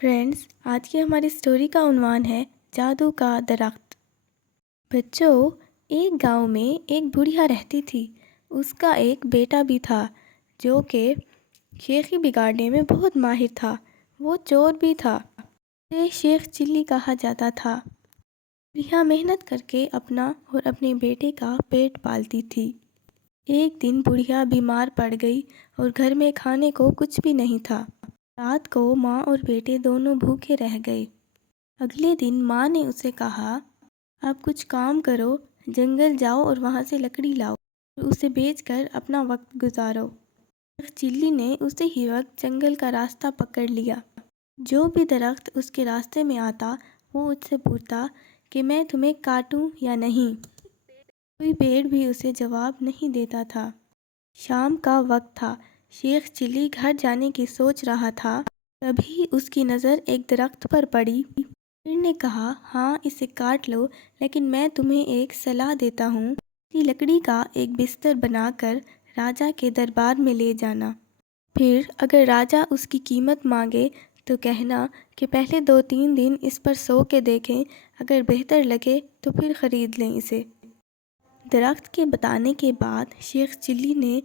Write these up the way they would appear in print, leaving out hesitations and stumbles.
Friends, آج کی ہماری اسٹوری کا عنوان ہے جادو کا درخت۔ بچوں، ایک گاؤں میں ایک بڑھیا رہتی تھی۔ اس کا ایک بیٹا بھی تھا جو کہ شیخی بگاڑنے میں بہت ماہر تھا۔ وہ چور بھی تھا۔ اسے شیخ چلی کہا جاتا تھا۔ بڑھیا محنت کر کے اپنا اور اپنے بیٹے کا پیٹ پالتی تھی۔ ایک دن بڑھیا بیمار پڑ گئی اور گھر میں کھانے کو کچھ بھی نہیں تھا۔ رات کو ماں اور بیٹے دونوں بھوکے رہ گئے۔ اگلے دن ماں نے اسے کہا، اب کچھ کام کرو، جنگل جاؤ اور وہاں سے لکڑی لاؤ اور اسے بیچ کر اپنا وقت گزارو۔ شیخ چلی نے اسی ہی وقت جنگل کا راستہ پکڑ لیا۔ جو بھی درخت اس کے راستے میں آتا وہ اس سے پوچھتا کہ میں تمہیں کاٹوں یا نہیں۔ کوئی پیڑ بھی اسے جواب نہیں دیتا تھا۔ شام کا وقت تھا۔ شیخ چلی گھر جانے کی سوچ رہا تھا، تبھی اس کی نظر ایک درخت پر پڑی۔ پیڑ نے کہا، ہاں اسے کاٹ لو، لیکن میں تمہیں ایک صلاح دیتا ہوں۔ اسی لکڑی کا ایک بستر بنا کر راجا کے دربار میں لے جانا۔ پھر اگر راجا اس کی قیمت مانگے تو کہنا کہ پہلے 2-3 دن اس پر سو کے دیکھیں، اگر بہتر لگے تو پھر خرید لیں اسے۔ درخت کے بتانے کے بعد شیخ چلی نے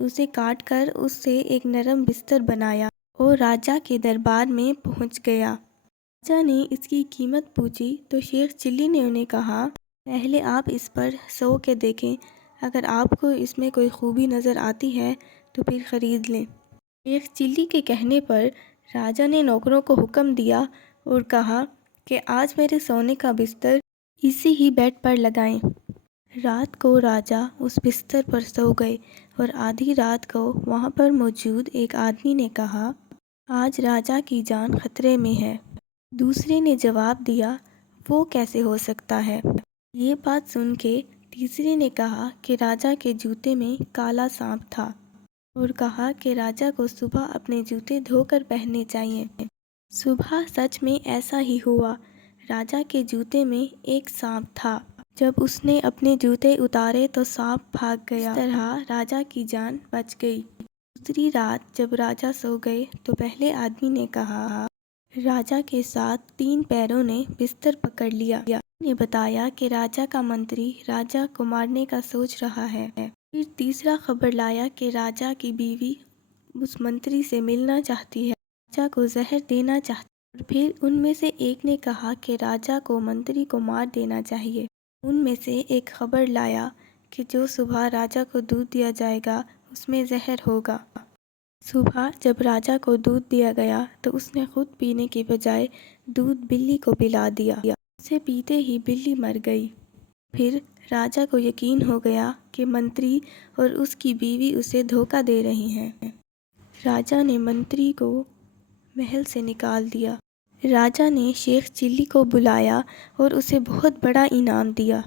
اسے کاٹ کر اس سے ایک نرم بستر بنایا اور راجا کے دربار میں پہنچ گیا۔ راجا نے اس کی قیمت پوچھی تو شیخ چلی نے انہیں کہا، پہلے آپ اس پر سو کے دیکھیں، اگر آپ کو اس میں کوئی خوبی نظر آتی ہے تو پھر خرید لیں۔ شیخ چلی کے کہنے پر راجا نے نوکروں کو حکم دیا اور کہا کہ آج میرے سونے کا بستر اسی ہی بیڈ پر لگائیں۔ رات کو راجا اس بستر پر سو گئے اور آدھی رات کو وہاں پر موجود ایک آدمی نے کہا، آج راجا کی جان خطرے میں ہے۔ دوسرے نے جواب دیا، وہ کیسے ہو سکتا ہے؟ یہ بات سن کے تیسرے نے کہا کہ راجا کے جوتے میں کالا سانپ تھا اور کہا کہ راجا کو صبح اپنے جوتے دھو کر پہننے چاہیے۔ صبح سچ میں ایسا ہی ہوا۔ راجا کے جوتے میں ایک سانپ تھا۔ جب اس نے اپنے جوتے اتارے تو سانپ بھاگ گیا۔ اس طرح راجا کی جان بچ گئی۔ دوسری رات جب راجا سو گئے تو پہلے آدمی نے کہا، راجا کے ساتھ 3 پیروں نے بستر پکڑ لیا۔ نے بتایا کہ راجا کا منتری راجا کو مارنے کا سوچ رہا ہے۔ پھر تیسرا خبر لایا کہ راجا کی بیوی اس منتری سے ملنا چاہتی ہے، راجا کو زہر دینا چاہتی ہے۔ اور پھر ان میں سے ایک نے کہا کہ راجا کو منتری کو مار دینا چاہیے۔ ان میں سے ایک خبر لایا کہ جو صبح راجا کو دودھ دیا جائے گا اس میں زہر ہوگا۔ صبح جب راجا کو دودھ دیا گیا تو اس نے خود پینے کے بجائے دودھ بلی کو پلا دیا۔ اسے پیتے ہی بلی مر گئی۔ پھر راجا کو یقین ہو گیا کہ منتری اور اس کی بیوی اسے دھوکہ دے رہی ہیں۔ راجا نے منتری کو محل سے نکال دیا۔ راجا نے شیخ چلی کو بلایا اور اسے بہت بڑا انعام دیا۔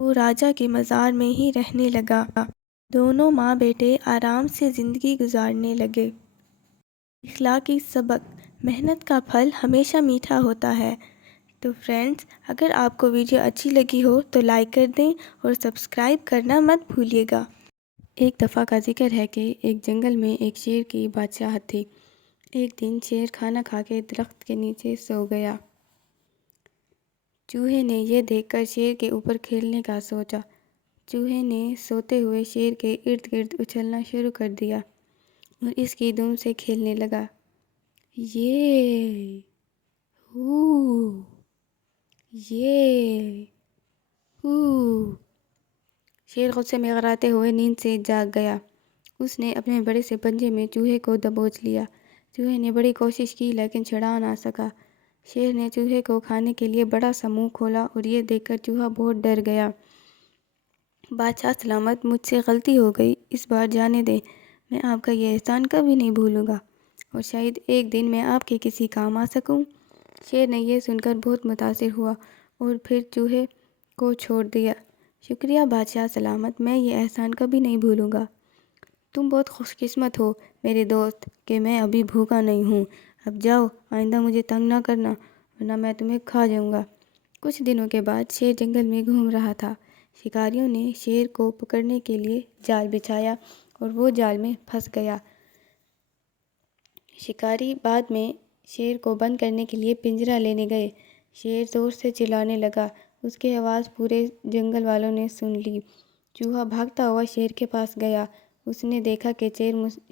وہ راجا کے مزار میں ہی رہنے لگا۔ دونوں ماں بیٹے آرام سے زندگی گزارنے لگے۔ اخلاقی سبق: محنت کا پھل ہمیشہ میٹھا ہوتا ہے۔ تو فرینڈز، اگر آپ کو ویڈیو اچھی لگی ہو تو لائک کر دیں اور سبسکرائب کرنا مت بھولیے گا۔ ایک دفعہ کا ذکر ہے کہ ایک جنگل میں ایک شیر کی بادشاہت تھی۔ ایک دن شیر کھانا کھا کے درخت کے نیچے سو گیا۔ چوہے نے یہ دیکھ کر شیر کے اوپر کھیلنے کا سوچا۔ چوہے نے سوتے ہوئے شیر کے ارد گرد اچھلنا شروع کر دیا اور اس کی دم سے کھیلنے لگا۔ یہ ہو یہ ہو شیر غصے میں غراتے ہوئے نیند سے جاگ گیا۔ اس نے اپنے بڑے سے پنجے میں چوہے کو دبوچ لیا۔ چوہے نے بڑی کوشش کی لیکن چھڑا نہ سکا۔ شیر نے چوہے کو کھانے کے لیے بڑا سا منہ کھولا اور یہ دیکھ کر چوہا بہت ڈر گیا۔ بادشاہ سلامت، مجھ سے غلطی ہو گئی، اس بار جانے دیں، میں آپ کا یہ احسان کبھی نہیں بھولوں گا اور شاید ایک دن میں آپ کے کسی کام آ سکوں۔ شیر نے یہ سن کر بہت متاثر ہوا اور پھر چوہے کو چھوڑ دیا۔ شکریہ بادشاہ سلامت، میں یہ احسان کبھی نہیں بھولوں گا۔ تم بہت خوش قسمت ہو میرے دوست کہ میں ابھی بھوکا نہیں ہوں۔ اب جاؤ، آئندہ مجھے تنگ نہ کرنا ورنہ میں تمہیں کھا جاؤں گا۔ کچھ دنوں کے بعد شیر جنگل میں گھوم رہا تھا۔ شکاریوں نے شیر کو پکڑنے کے لیے جال بچھایا اور وہ جال میں پھنس گیا۔ شکاری بعد میں شیر کو بند کرنے کے لیے پنجرہ لینے گئے۔ شیر زور سے چلانے لگا، اس کی آواز پورے جنگل والوں نے سن لی۔ چوہا بھاگتا ہوا شیر کے پاس گیا۔ اس نے دیکھا کہ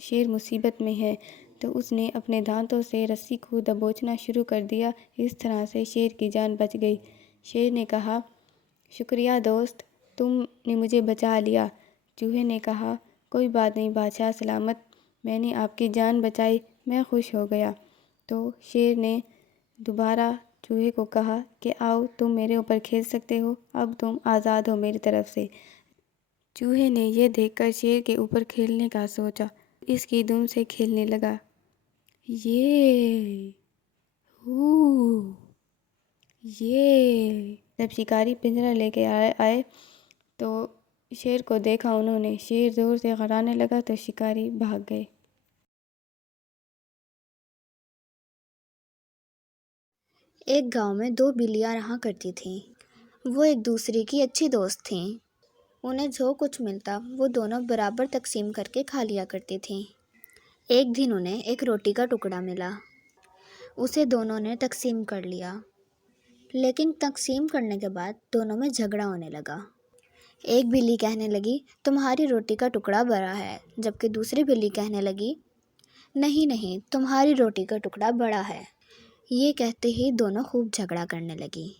شیر مصیبت میں ہے، تو اس نے اپنے دانتوں سے رسی کو دبوچنا شروع کر دیا۔ اس طرح سے شیر کی جان بچ گئی۔ شیر نے کہا، شکریہ دوست، تم نے مجھے بچا لیا۔ چوہے نے کہا، کوئی بات نہیں بادشاہ سلامت، میں نے آپ کی جان بچائی، میں خوش ہو گیا۔ تو شیر نے دوبارہ چوہے کو کہا کہ آؤ، تم میرے اوپر کھیل سکتے ہو، اب تم آزاد ہو میری طرف سے۔ چوہے نے یہ دیکھ کر شیر کے اوپر کھیلنے کا سوچا، اس کی دم سے کھیلنے لگا۔ یہ جب شکاری پنجرہ لے کے آئے تو شیر کو دیکھا انہوں نے۔ شیر زور سے غرانے لگا تو شکاری بھاگ گئے۔ ایک گاؤں میں دو بلیاں رہا کرتی تھیں۔ وہ ایک دوسرے کی اچھی دوست تھیں۔ انہیں جو کچھ ملتا وہ دونوں برابر تقسیم کر کے کھا لیا کرتی تھیں۔ ایک دن انہیں ایک روٹی کا ٹکڑا ملا۔ اسے دونوں نے تقسیم کر لیا، لیکن تقسیم کرنے کے بعد دونوں میں جھگڑا ہونے لگا۔ ایک بلی کہنے لگی، تمہاری روٹی کا ٹکڑا بڑا ہے، جبکہ دوسری بلی کہنے لگی، نہیں، تمہاری روٹی کا ٹکڑا بڑا ہے۔ یہ کہتے ہی دونوں خوب جھگڑا کرنے لگی۔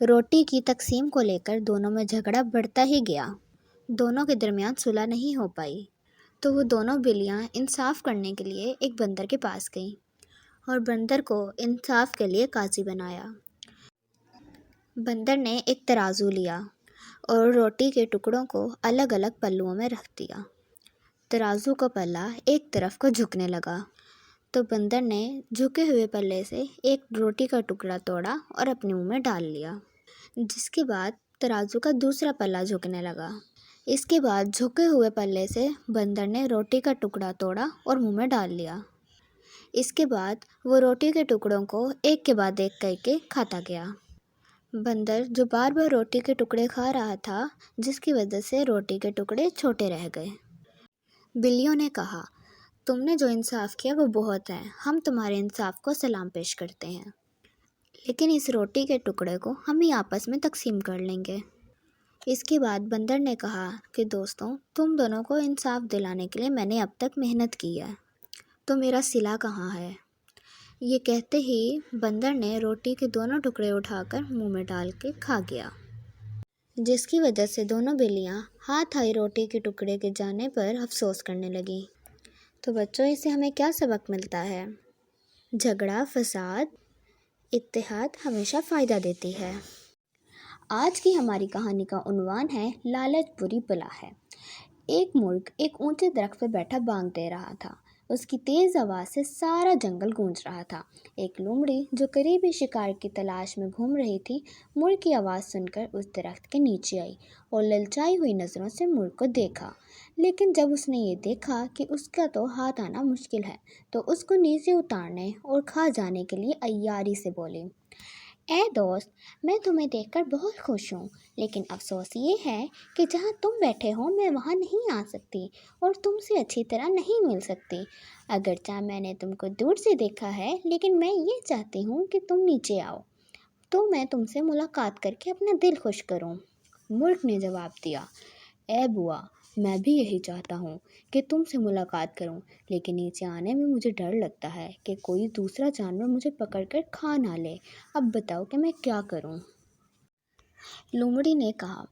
روٹی کی تقسیم کو لے کر دونوں میں جھگڑا بڑھتا ہی گیا۔ دونوں کے درمیان صلح نہیں ہو پائی، تو وہ دونوں بلیاں انصاف کرنے کے لیے ایک بندر کے پاس گئیں اور بندر کو انصاف کے لیے قاضی بنایا۔ بندر نے ایک ترازو لیا اور روٹی کے ٹکڑوں کو الگ الگ پلوؤں میں رکھ دیا۔ ترازو کا پلہ ایک طرف کو جھکنے لگا، تو بندر نے جھکے ہوئے پلے سے ایک روٹی کا ٹکڑا توڑا اور اپنے منہ میں ڈال لیا، جس کے بعد ترازو کا دوسرا پلہ جھکنے لگا۔ اس کے بعد جھکے ہوئے پلے سے بندر نے روٹی کا ٹکڑا توڑا اور منہ میں ڈال لیا۔ اس کے بعد وہ روٹی کے ٹکڑوں کو ایک کے بعد ایک کر کے کھاتا گیا۔ بندر جو بار بار روٹی کے ٹکڑے کھا رہا تھا، جس کی وجہ سے روٹی کے ٹکڑے چھوٹے رہ گئے۔ بلیوں نے کہا، تم نے جو انصاف کیا وہ بہت ہے، ہم تمہارے انصاف کو سلام پیش کرتے ہیں، لیکن اس روٹی کے ٹکڑے کو ہم ہی آپس میں تقسیم کر لیں گے۔ اس کے بعد بندر نے کہا کہ دوستوں، تم دونوں کو انصاف دلانے کے لیے میں نے اب تک محنت کی ہے، تو میرا صلہ کہاں ہے؟ یہ کہتے ہی بندر نے روٹی کے دونوں ٹکڑے اٹھا کر منہ میں ڈال کے کھا گیا، جس کی وجہ سے دونوں بلیاں ہاتھ آئی روٹی کے ٹکڑے کے جانے پر افسوس کرنے لگیں۔ تو بچوں، اس سے ہمیں کیا سبق ملتا ہے؟ جھگڑا، فساد، اتحاد ہمیشہ فائدہ دیتی ہے۔ آج کی ہماری کہانی کا عنوان ہے لالچ بری بلا ہے۔ ایک مرغ ایک اونچے درخت پہ بیٹھا بانگ دے رہا تھا۔ اس کی تیز آواز سے سارا جنگل گونج رہا تھا۔ ایک لومڑی جو قریبی شکار کی تلاش میں گھوم رہی تھی، مرغ کی آواز سن کر اس درخت کے نیچے آئی اور للچائی ہوئی نظروں سے مرغ کو دیکھا۔ لیکن جب اس نے یہ دیکھا کہ اس کا تو ہاتھ آنا مشکل ہے، تو اس کو نیچے اتارنے اور کھا جانے کے لیے عیاری سے بولی، اے دوست، میں تمہیں دیکھ کر بہت خوش ہوں، لیکن افسوس یہ ہے کہ جہاں تم بیٹھے ہو میں وہاں نہیں آ سکتی اور تم سے اچھی طرح نہیں مل سکتی۔ اگرچہ میں نے تم کو دور سے دیکھا ہے، لیکن میں یہ چاہتی ہوں کہ تم نیچے آؤ تو میں تم سے ملاقات کر کے اپنا دل خوش کروں۔ مرغ نے جواب دیا، اے بوا، میں بھی یہی چاہتا ہوں کہ تم سے ملاقات کروں، لیکن نیچے آنے میں مجھے ڈر لگتا ہے کہ کوئی دوسرا جانور مجھے پکڑ کر کھا نہ لے۔ اب بتاؤ کہ میں کیا کروں؟ لومڑی نے کہا،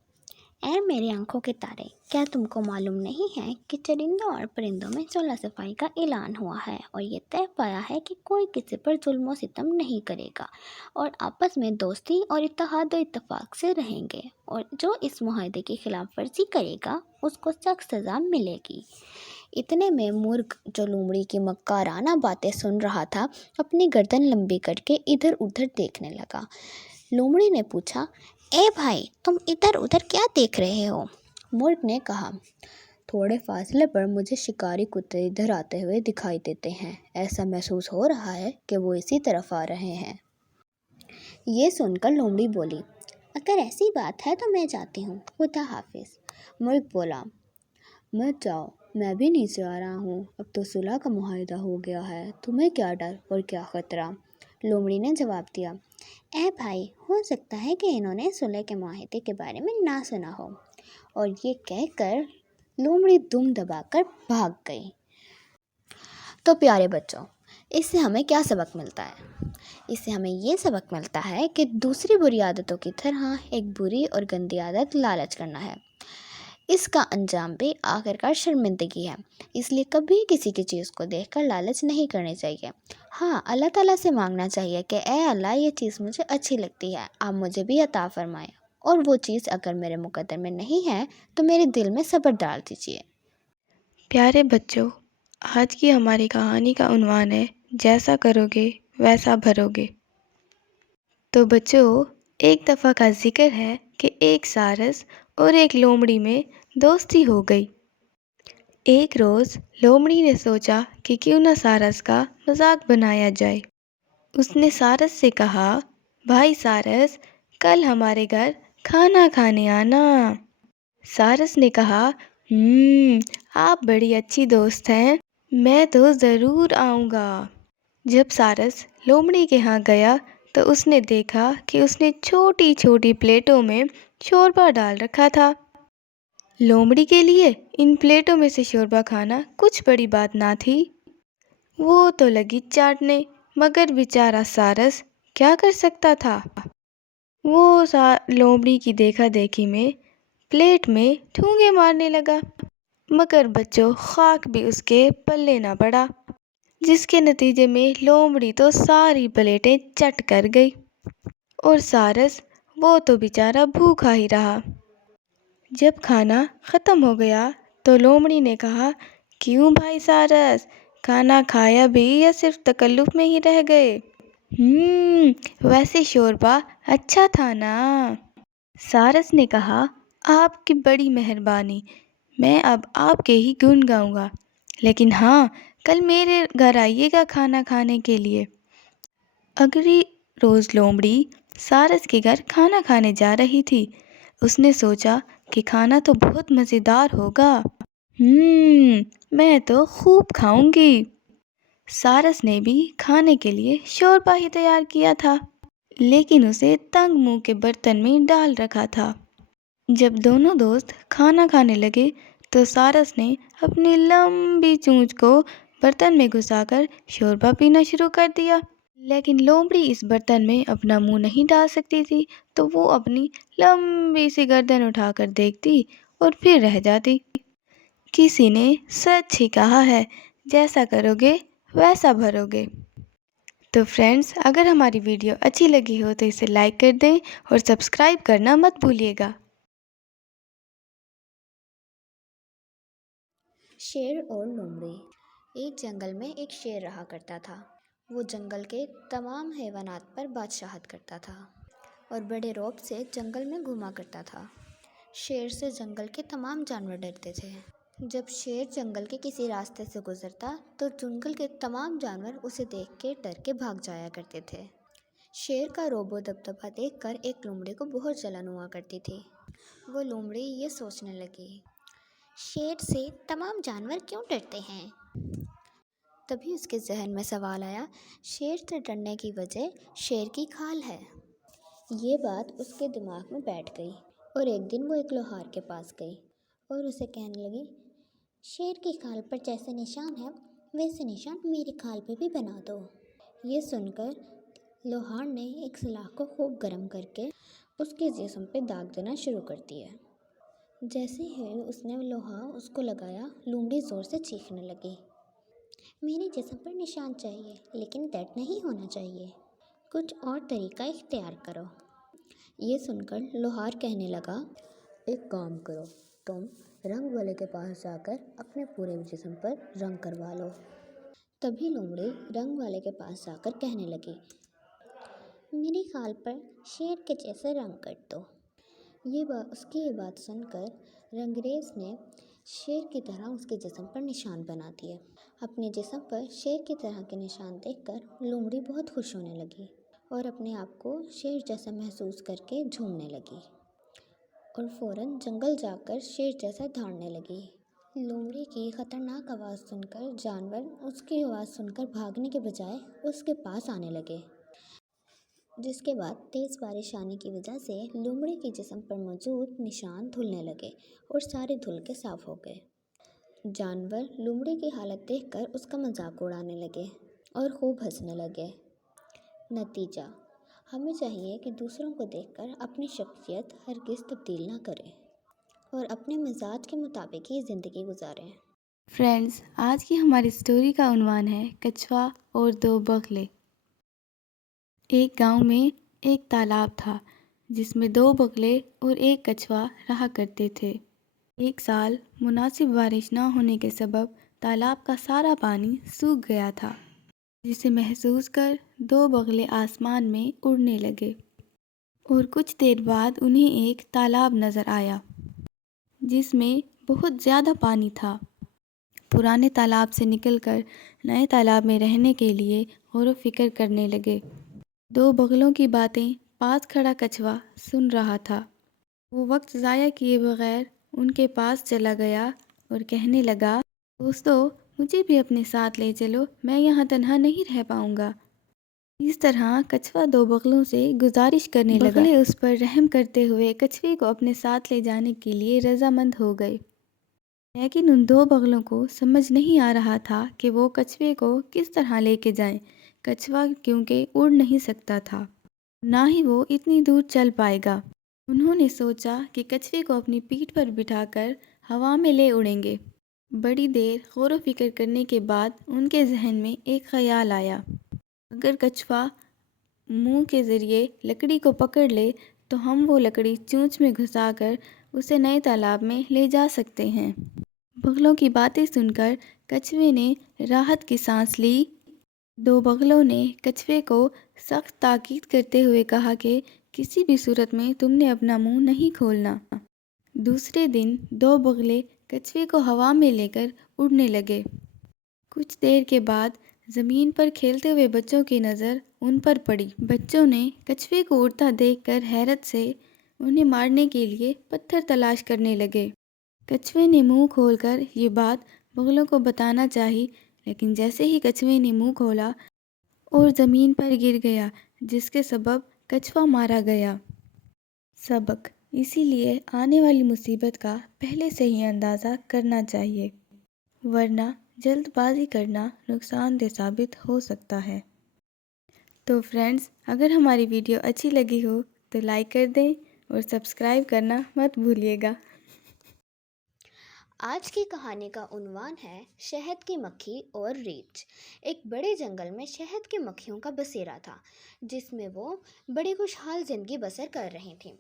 اے میرے آنکھوں کے تارے، کیا تم کو معلوم نہیں ہے کہ چرندوں اور پرندوں میں صلح صفائی کا اعلان ہوا ہے اور یہ طے پایا ہے کہ کوئی کسی پر ظلم و ستم نہیں کرے گا اور آپس میں دوستی اور اتحاد و اتفاق سے رہیں گے، اور جو اس معاہدے کی خلاف ورزی کرے گا اس کو سخت سزا ملے گی۔ اتنے میں مرغ، جو لومڑی کی مکارانہ باتیں سن رہا تھا، اپنی گردن لمبی کر کے ادھر ادھر دیکھنے لگا۔ لومڑی نے پوچھا، اے بھائی، تم ادھر ادھر کیا دیکھ رہے ہو؟ مرغ نے کہا، تھوڑے فاصلے پر مجھے شکاری کتے ادھر آتے ہوئے دکھائی دیتے ہیں، ایسا محسوس ہو رہا ہے کہ وہ اسی طرف آ رہے ہیں۔ یہ سن کر لومڑی بولی، اگر ایسی بات ہے تو میں جاتی ہوں، خدا حافظ۔ مرغ بولا، مت جاؤ، میں بھی نیچے آ رہا ہوں، اب تو صلح کا معاہدہ ہو گیا ہے، تمہیں کیا ڈر اور کیا خطرہ؟ لومڑی نے جواب دیا۔ اے بھائی، ہو سکتا ہے کہ انہوں نے صلح کے معاہدے کے بارے میں نہ سنا ہو۔ اور یہ کہہ کر لومڑی دم دبا کر بھاگ گئی۔ تو پیارے بچوں، اس سے ہمیں کیا سبق ملتا ہے؟ اس سے ہمیں یہ سبق ملتا ہے کہ دوسری بری عادتوں کی طرح ایک بری اور گندی عادت لالچ کرنا ہے۔ اس کا انجام بھی آخرکار شرمندگی ہے، اس لیے کبھی کسی کی چیز کو دیکھ کر لالچ نہیں کرنی چاہیے۔ ہاں، اللہ تعالیٰ سے مانگنا چاہیے کہ اے اللہ، یہ چیز مجھے اچھی لگتی ہے، آپ مجھے بھی عطا فرمائیں، اور وہ چیز اگر میرے مقدر میں نہیں ہے تو میرے دل میں صبر ڈال دیجیے۔ پیارے بچوں، آج کی ہماری کہانی کا عنوان ہے جیسا کرو گے ویسا بھرو گے۔ تو بچوں، ایک دفعہ کا ذکر ہے کہ ایک سارس اور ایک لومڑی میں دوستی ہو گئی۔ ایک روز لومڑی نے سوچا کہ کیوں نہ سارس کا مذاق بنایا جائے۔ اس نے سارس سے کہا، بھائی سارس، کل ہمارے گھر کھانا کھانے آنا۔ سارس نے کہا، آپ بڑی اچھی دوست ہیں، میں تو ضرور آؤں گا۔ جب سارس لومڑی کے ہاں گیا تو اس نے دیکھا کہ اس نے چھوٹی چھوٹی پلیٹوں میں شوربہ ڈال رکھا تھا۔ لومڑی کے لیے ان پلیٹوں میں سے شوربہ کھانا کچھ بڑی بات نہ تھی۔ وہ تو لگی چاٹنے، مگر بیچارہ سارس کیا کر سکتا تھا؟ وہ لومڑی کی دیکھا دیکھی میں پلیٹ میں ٹھونگے مارنے لگا، مگر بچوں، خاک بھی اس کے پلے نہ پڑا، جس کے نتیجے میں لومڑی تو ساری پلیٹیں چٹ کر گئی، اور سارس وہ تو بیچارہ بھوکا ہی رہا۔ جب کھانا ختم ہو گیا تو لومڑی نے کہا، کیوں بھائی سارس، کھانا کھایا بھی یا صرف تکلف میں ہی رہ گئے؟ ویسے شوربہ اچھا تھا نا؟ سارس نے کہا، آپ کی بڑی مہربانی، میں اب آپ کے ہی گن گاؤں گا، لیکن ہاں، کل میرے گھر آئیے گا کھانا کھانے کے لیے۔ اگلی روز لومڑی سارس کے گھر کھانا کھانے جا رہی تھی۔ اس نے سوچا کہ کھانا تو بہت مزیدار ہوگا، میں تو خوب کھاؤں گی۔ سارس نے بھی کھانے کے لیے شوربہ ہی تیار کیا تھا، لیکن اسے تنگ منہ کے برتن میں ڈال رکھا تھا۔ جب دونوں دوست کھانا کھانے لگے تو سارس نے اپنی لمبی چونچ کو برتن میں گھسا کر شوربہ پینا شروع کر دیا، لیکن لومڑی اس برتن میں اپنا منہ نہیں ڈال سکتی تھی، تو وہ اپنی لمبی سی گردن اٹھا کر دیکھتی اور پھر رہ جاتی۔ کسی نے سچ ہی کہا ہے، جیسا کرو گے ویسا بھرو گے۔ تو فرینڈز، اگر ہماری ویڈیو اچھی لگی ہو تو اسے لائک کر دیں اور سبسکرائب کرنا مت بھولیے گا۔ شیر اور لومڑی۔ ایک جنگل میں ایک شیر رہا کرتا تھا۔ وہ جنگل کے تمام حیوانات پر بادشاہت کرتا تھا اور بڑے رعب سے جنگل میں گھوما کرتا تھا۔ شیر سے جنگل کے تمام جانور ڈرتے تھے۔ جب شیر جنگل کے کسی راستے سے گزرتا تو جنگل کے تمام جانور اسے دیکھ کے ڈر کے بھاگ جایا کرتے تھے۔ شیر کا رعب و دبدبہ دیکھ کر ایک لومڑی کو بہت جلن ہوا کرتی تھی۔ وہ لومڑی یہ سوچنے لگی، شیر سے تمام جانور کیوں ڈرتے ہیں؟ تبھی اس کے ذہن میں سوال آیا، شیر سے ڈرنے کی وجہ شیر کی کھال ہے۔ یہ بات اس کے دماغ میں بیٹھ گئی، اور ایک دن وہ ایک لوہار کے پاس گئی اور اسے کہنے لگی، شیر کی کھال پر جیسے نشان ہے ویسے نشان میری کھال پہ بھی بنا دو۔ یہ سن کر لوہار نے ایک سلاخ کو خوب گرم کر کے اس کے جسم پہ داغ دینا شروع کر دیا۔ جیسے ہی اس نے لوہا اس کو لگایا، لومڑی زور سے چیخنے لگی، میرے جسم پر نشان چاہیے لیکن درد نہیں ہونا چاہیے، کچھ اور طریقہ اختیار کرو۔ یہ سن کر لوہار کہنے لگا، ایک کام کرو، تم رنگ والے کے پاس جا کر اپنے پورے جسم پر رنگ کروا لو۔ تبھی لومڑی رنگ والے کے پاس جا کر کہنے لگی، میری کھال پر شیر کے جیسے رنگ کر دو۔ اس کی یہ بات سن کر رنگریز نے شیر کی طرح اس کے جسم پر نشان بنا دیے۔ اپنے جسم پر شیر کی طرح کے نشان دیکھ کر لومڑی بہت خوش ہونے لگی اور اپنے آپ کو شیر جیسا محسوس کر کے جھومنے لگی اور فوراً جنگل جا کر شیر جیسا دھاڑنے لگی۔ لومڑی کی خطرناک آواز سن کر جانور اس کی آواز سن کر بھاگنے کے بجائے اس کے پاس آنے لگے، جس کے بعد تیز بارش آنے کی وجہ سے لومڑی کے جسم پر موجود نشان دھلنے لگے اور سارے دھل کے صاف ہو گئے۔ جانور لومڑی کی حالت دیکھ کر اس کا مذاق اڑانے لگے اور خوب ہنسنے لگے۔ نتیجہ: ہمیں چاہیے کہ دوسروں کو دیکھ کر اپنی شخصیت ہرگز تبدیل نہ کریں اور اپنے مزاج کے مطابق ہی زندگی گزاریں۔ فرینڈز، آج کی ہماری اسٹوری کا عنوان ہے کچھوا اور دو بغلے۔ ایک گاؤں میں ایک تالاب تھا جس میں دو بغلے اور ایک کچھوا رہا کرتے تھے۔ ایک سال مناسب بارش نہ ہونے کے سبب تالاب کا سارا پانی سوکھ گیا تھا، جسے محسوس کر دو بغلے آسمان میں اڑنے لگے اور کچھ دیر بعد انہیں ایک تالاب نظر آیا جس میں بہت زیادہ پانی تھا۔ پرانے تالاب سے نکل کر نئے تالاب میں رہنے کے لیے غور و فکر کرنے لگے۔ دو بغلوں کی باتیں پاس کھڑا کچھوا سن رہا تھا۔ وہ وقت ضائع کیے بغیر ان کے پاس چلا گیا اور کہنے لگا، دوستو، مجھے بھی اپنے ساتھ لے چلو، میں یہاں تنہا نہیں رہ پاؤں گا۔ اس طرح کچھوا دو بغلوں سے گزارش کرنے لگا۔ بغلے اس پر رحم کرتے ہوئے کچھوے کو اپنے ساتھ لے جانے کے لیے رضامند ہو گئے، لیکن ان دو بغلوں کو سمجھ نہیں آ رہا تھا کہ وہ کچھوے کو کس طرح لے کے جائیں۔ کچھوا کیونکہ اڑ نہیں سکتا تھا، نہ ہی وہ اتنی دور چل پائے گا۔ انہوں نے سوچا کہ کچھوے کو اپنی پیٹھ پر بٹھا کر ہوا میں لے اڑیں گے۔ بڑی دیر غور و فکر کرنے کے بعد ان کے ذہن میں ایک خیال آیا، اگر کچھوا منہ کے ذریعے لکڑی کو پکڑ لے تو ہم وہ لکڑی چونچ میں گھسا کر اسے نئے تالاب میں لے جا سکتے ہیں۔ بغلوں کی باتیں سن کر کچھوے نے راحت کی سانس لی۔ دو بغلوں نے کچھوے کو سخت تاکید کرتے ہوئے کہا کہ کسی بھی صورت میں تم نے اپنا منہ نہیں کھولنا۔ دوسرے دن دو بغلے کچھوے کو ہوا میں لے کر اڑنے لگے۔ کچھ دیر کے بعد زمین پر کھیلتے ہوئے بچوں کی نظر ان پر پڑی۔ بچوں نے کچھوے کو اڑتا دیکھ کر حیرت سے انہیں مارنے کے لیے پتھر تلاش کرنے لگے۔ کچھوے نے منہ کھول کر یہ بات بغلوں کو بتانا چاہی، لیکن جیسے ہی کچھوے نے منہ کھولا اور زمین پر گر گیا، جس کے سبب کچھوا مارا گیا۔ سبق: اسی لیے آنے والی مصیبت کا پہلے سے ہی اندازہ کرنا چاہیے، ورنہ جلد بازی کرنا نقصان دہ ثابت ہو سکتا ہے۔ تو فرینڈز، اگر ہماری ویڈیو اچھی لگی ہو تو لائک کر دیں اور سبسکرائب کرنا مت بھولیے گا۔ آج کی کہانی کا عنوان ہے شہد کی مکھی اور ریچھ۔ ایک بڑے جنگل میں شہد کی مکھیوں کا بسیرا تھا، جس میں وہ بڑی خوشحال زندگی بسر کر رہی تھیں۔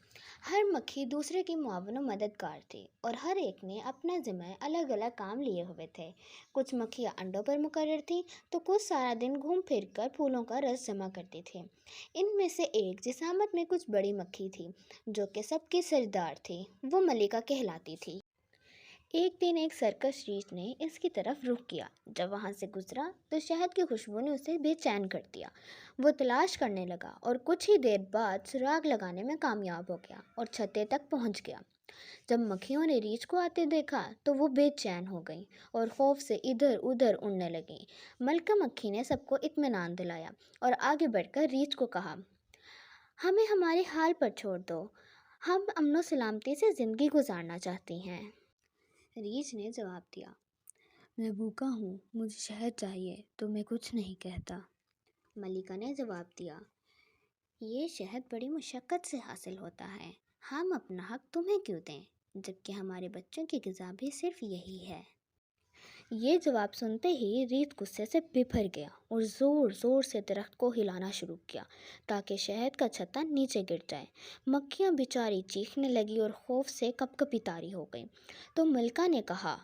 ہر مکھی دوسرے کی معاون و مددگار تھی اور ہر ایک نے اپنا ذمہ الگ الگ کام لیے ہوئے تھے۔ کچھ مکھیاں انڈوں پر مقرر تھیں تو کچھ سارا دن گھوم پھر کر پھولوں کا رس جمع کرتی تھیں۔ ان میں سے ایک جسامت میں کچھ بڑی مکھی تھی جو کہ سب کی سردار تھی، وہ ملکہ کہلاتی تھی۔ ایک دن ایک سرکش ریچھ نے اس کی طرف رخ کیا۔ جب وہاں سے گزرا تو شہد کی خوشبو نے اسے بے چین کر دیا۔ وہ تلاش کرنے لگا اور کچھ ہی دیر بعد سراغ لگانے میں کامیاب ہو گیا اور چھتے تک پہنچ گیا۔ جب مکھیوں نے ریچھ کو آتے دیکھا تو وہ بے چین ہو گئیں اور خوف سے ادھر ادھر اڑنے لگیں۔ ملکہ مکھی نے سب کو اطمینان دلایا اور آگے بڑھ کر ریچھ کو کہا، ہمیں ہمارے حال پر چھوڑ دو، ہم امن و سلامتی سے زندگی گزارنا چاہتی ہیں۔ ریچھ نے جواب دیا، میں بھوکا ہوں، مجھے شہد چاہیے تو میں کچھ نہیں کہتا۔ ملکہ نے جواب دیا، یہ شہد بڑی مشقت سے حاصل ہوتا ہے، ہم اپنا حق تمہیں کیوں دیں، جبکہ ہمارے بچوں کی غذا بھی صرف یہی ہے۔ یہ جواب سنتے ہی ریچھ غصے سے بھر گیا اور زور زور سے درخت کو ہلانا شروع کیا تاکہ شہد کا چھتا نیچے گر جائے۔ مکھیاں بیچاری چیخنے لگی اور خوف سے کپ کپی طاری ہو گئیں۔ تو ملکہ نے کہا،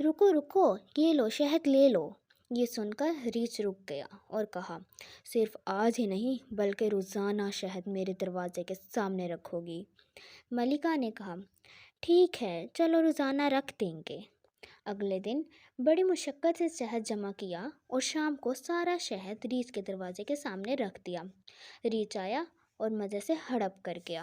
رکو رکو، یہ لو شہد لے لو۔ یہ سن کر ریچھ رک گیا اور کہا، صرف آج ہی نہیں بلکہ روزانہ شہد میرے دروازے کے سامنے رکھو گی۔ ملکہ نے کہا، ٹھیک ہے، چلو روزانہ رکھ دیں گے۔ اگلے دن بڑی مشقت سے شہد جمع کیا اور شام کو سارا شہد ریچھ کے دروازے کے سامنے رکھ دیا۔ ریچھ آیا اور مزے سے ہڑپ کر گیا۔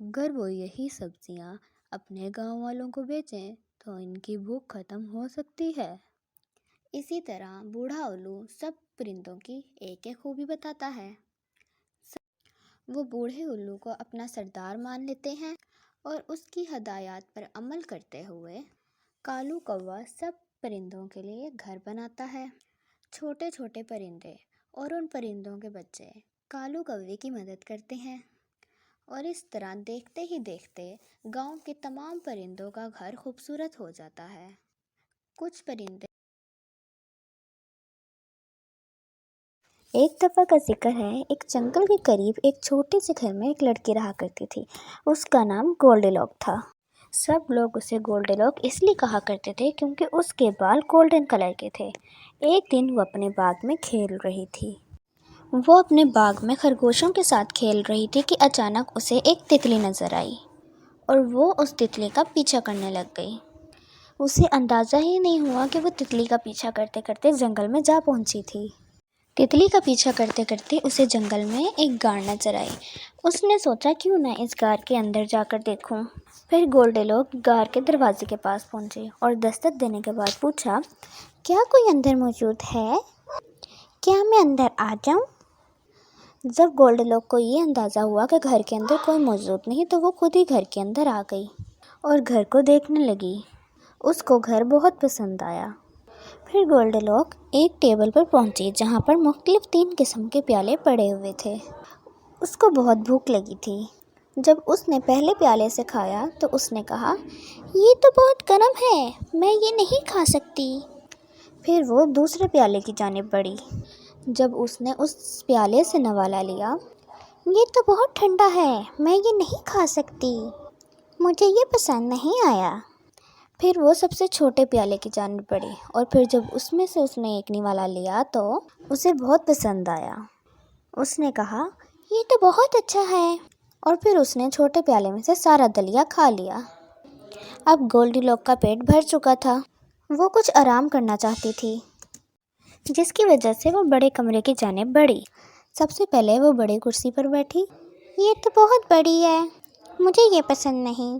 اگر وہ یہی سبزیاں اپنے گاؤں والوں کو بیچیں تو ان کی بھوک ختم ہو سکتی ہے۔ اسی طرح بوڑھا الو سب پرندوں کی ایک ایک خوبی بتاتا ہے۔ وہ بوڑھے الو کو اپنا سردار مان لیتے ہیں اور اس کی ہدایات پر عمل کرتے ہوئے کالو کوا سب پرندوں کے لیے گھر بناتا ہے۔ چھوٹے چھوٹے پرندے اور ان پرندوں کے بچے کالو کوے کی مدد کرتے ہیں اور اس طرح دیکھتے ہی دیکھتے گاؤں کے تمام پرندوں کا گھر خوبصورت ہو جاتا ہے۔ کچھ پرندے ایک دفعہ کا ذکر ہے، ایک جنگل کے قریب ایک چھوٹے سے گھر میں ایک لڑکی رہا کرتی تھی۔ اس کا نام گولڈی لاک تھا۔ سب لوگ اسے گولڈی لاک اس لیے کہا کرتے تھے کیونکہ اس کے بال گولڈن کلر کے تھے۔ ایک دن وہ اپنے باغ میں کھیل رہی تھی۔ وہ اپنے باغ میں خرگوشوں کے ساتھ کھیل رہی تھی کہ اچانک اسے ایک تتلی نظر آئی اور وہ اس تتلی کا پیچھا کرنے لگ گئی۔ اسے اندازہ ہی نہیں ہوا کہ وہ تتلی کا پیچھا کرتے کرتے جنگل میں جا پہنچی تھی۔ تتلی کا پیچھا کرتے کرتے اسے جنگل میں ایک غار نظر آئی۔ اس نے سوچا کیوں نہ اس غار کے اندر جا کر دیکھوں۔ پھر گولڈی لاک غار کے دروازے کے پاس پہنچی اور دستک دینے کے بعد پوچھا، کیا کوئی اندر موجود ہے؟ کیا میں اندر آ جاؤں؟ جب گولڈی لاک کو یہ اندازہ ہوا کہ گھر کے اندر کوئی موجود نہیں تو وہ خود ہی گھر کے اندر آ گئی اور گھر کو دیکھنے لگی۔ اس کو گھر بہت پسند آیا۔ پھر گولڈی لاک ایک ٹیبل پر پہنچی جہاں پر مختلف 3 قسم کے پیالے پڑے ہوئے تھے۔ اس کو بہت بھوک لگی تھی۔ جب اس نے پہلے پیالے سے کھایا تو اس نے کہا، یہ تو بہت گرم ہے، میں یہ نہیں کھا سکتی۔ پھر وہ دوسرے پیالے کی جانب بڑھی۔ جب اس نے اس پیالے سے نوالا لیا، یہ تو بہت ٹھنڈا ہے، میں یہ نہیں کھا سکتی، مجھے یہ پسند نہیں آیا۔ پھر وہ سب سے چھوٹے پیالے کی جانب بڑھی اور پھر جب اس میں سے اس نے ایک نوالا لیا تو اسے بہت پسند آیا۔ اس نے کہا، یہ تو بہت اچھا ہے، اور پھر اس نے چھوٹے پیالے میں سے سارا دلیا کھا لیا۔ اب گولڈی لاک کا پیٹ بھر چکا تھا۔ وہ کچھ آرام کرنا چاہتی تھی، جس کی وجہ سے وہ بڑے کمرے کی جانب بڑھی۔ سب سے پہلے وہ بڑی کرسی پر بیٹھی۔ یہ تو بہت بڑی ہے، مجھے یہ پسند نہیں۔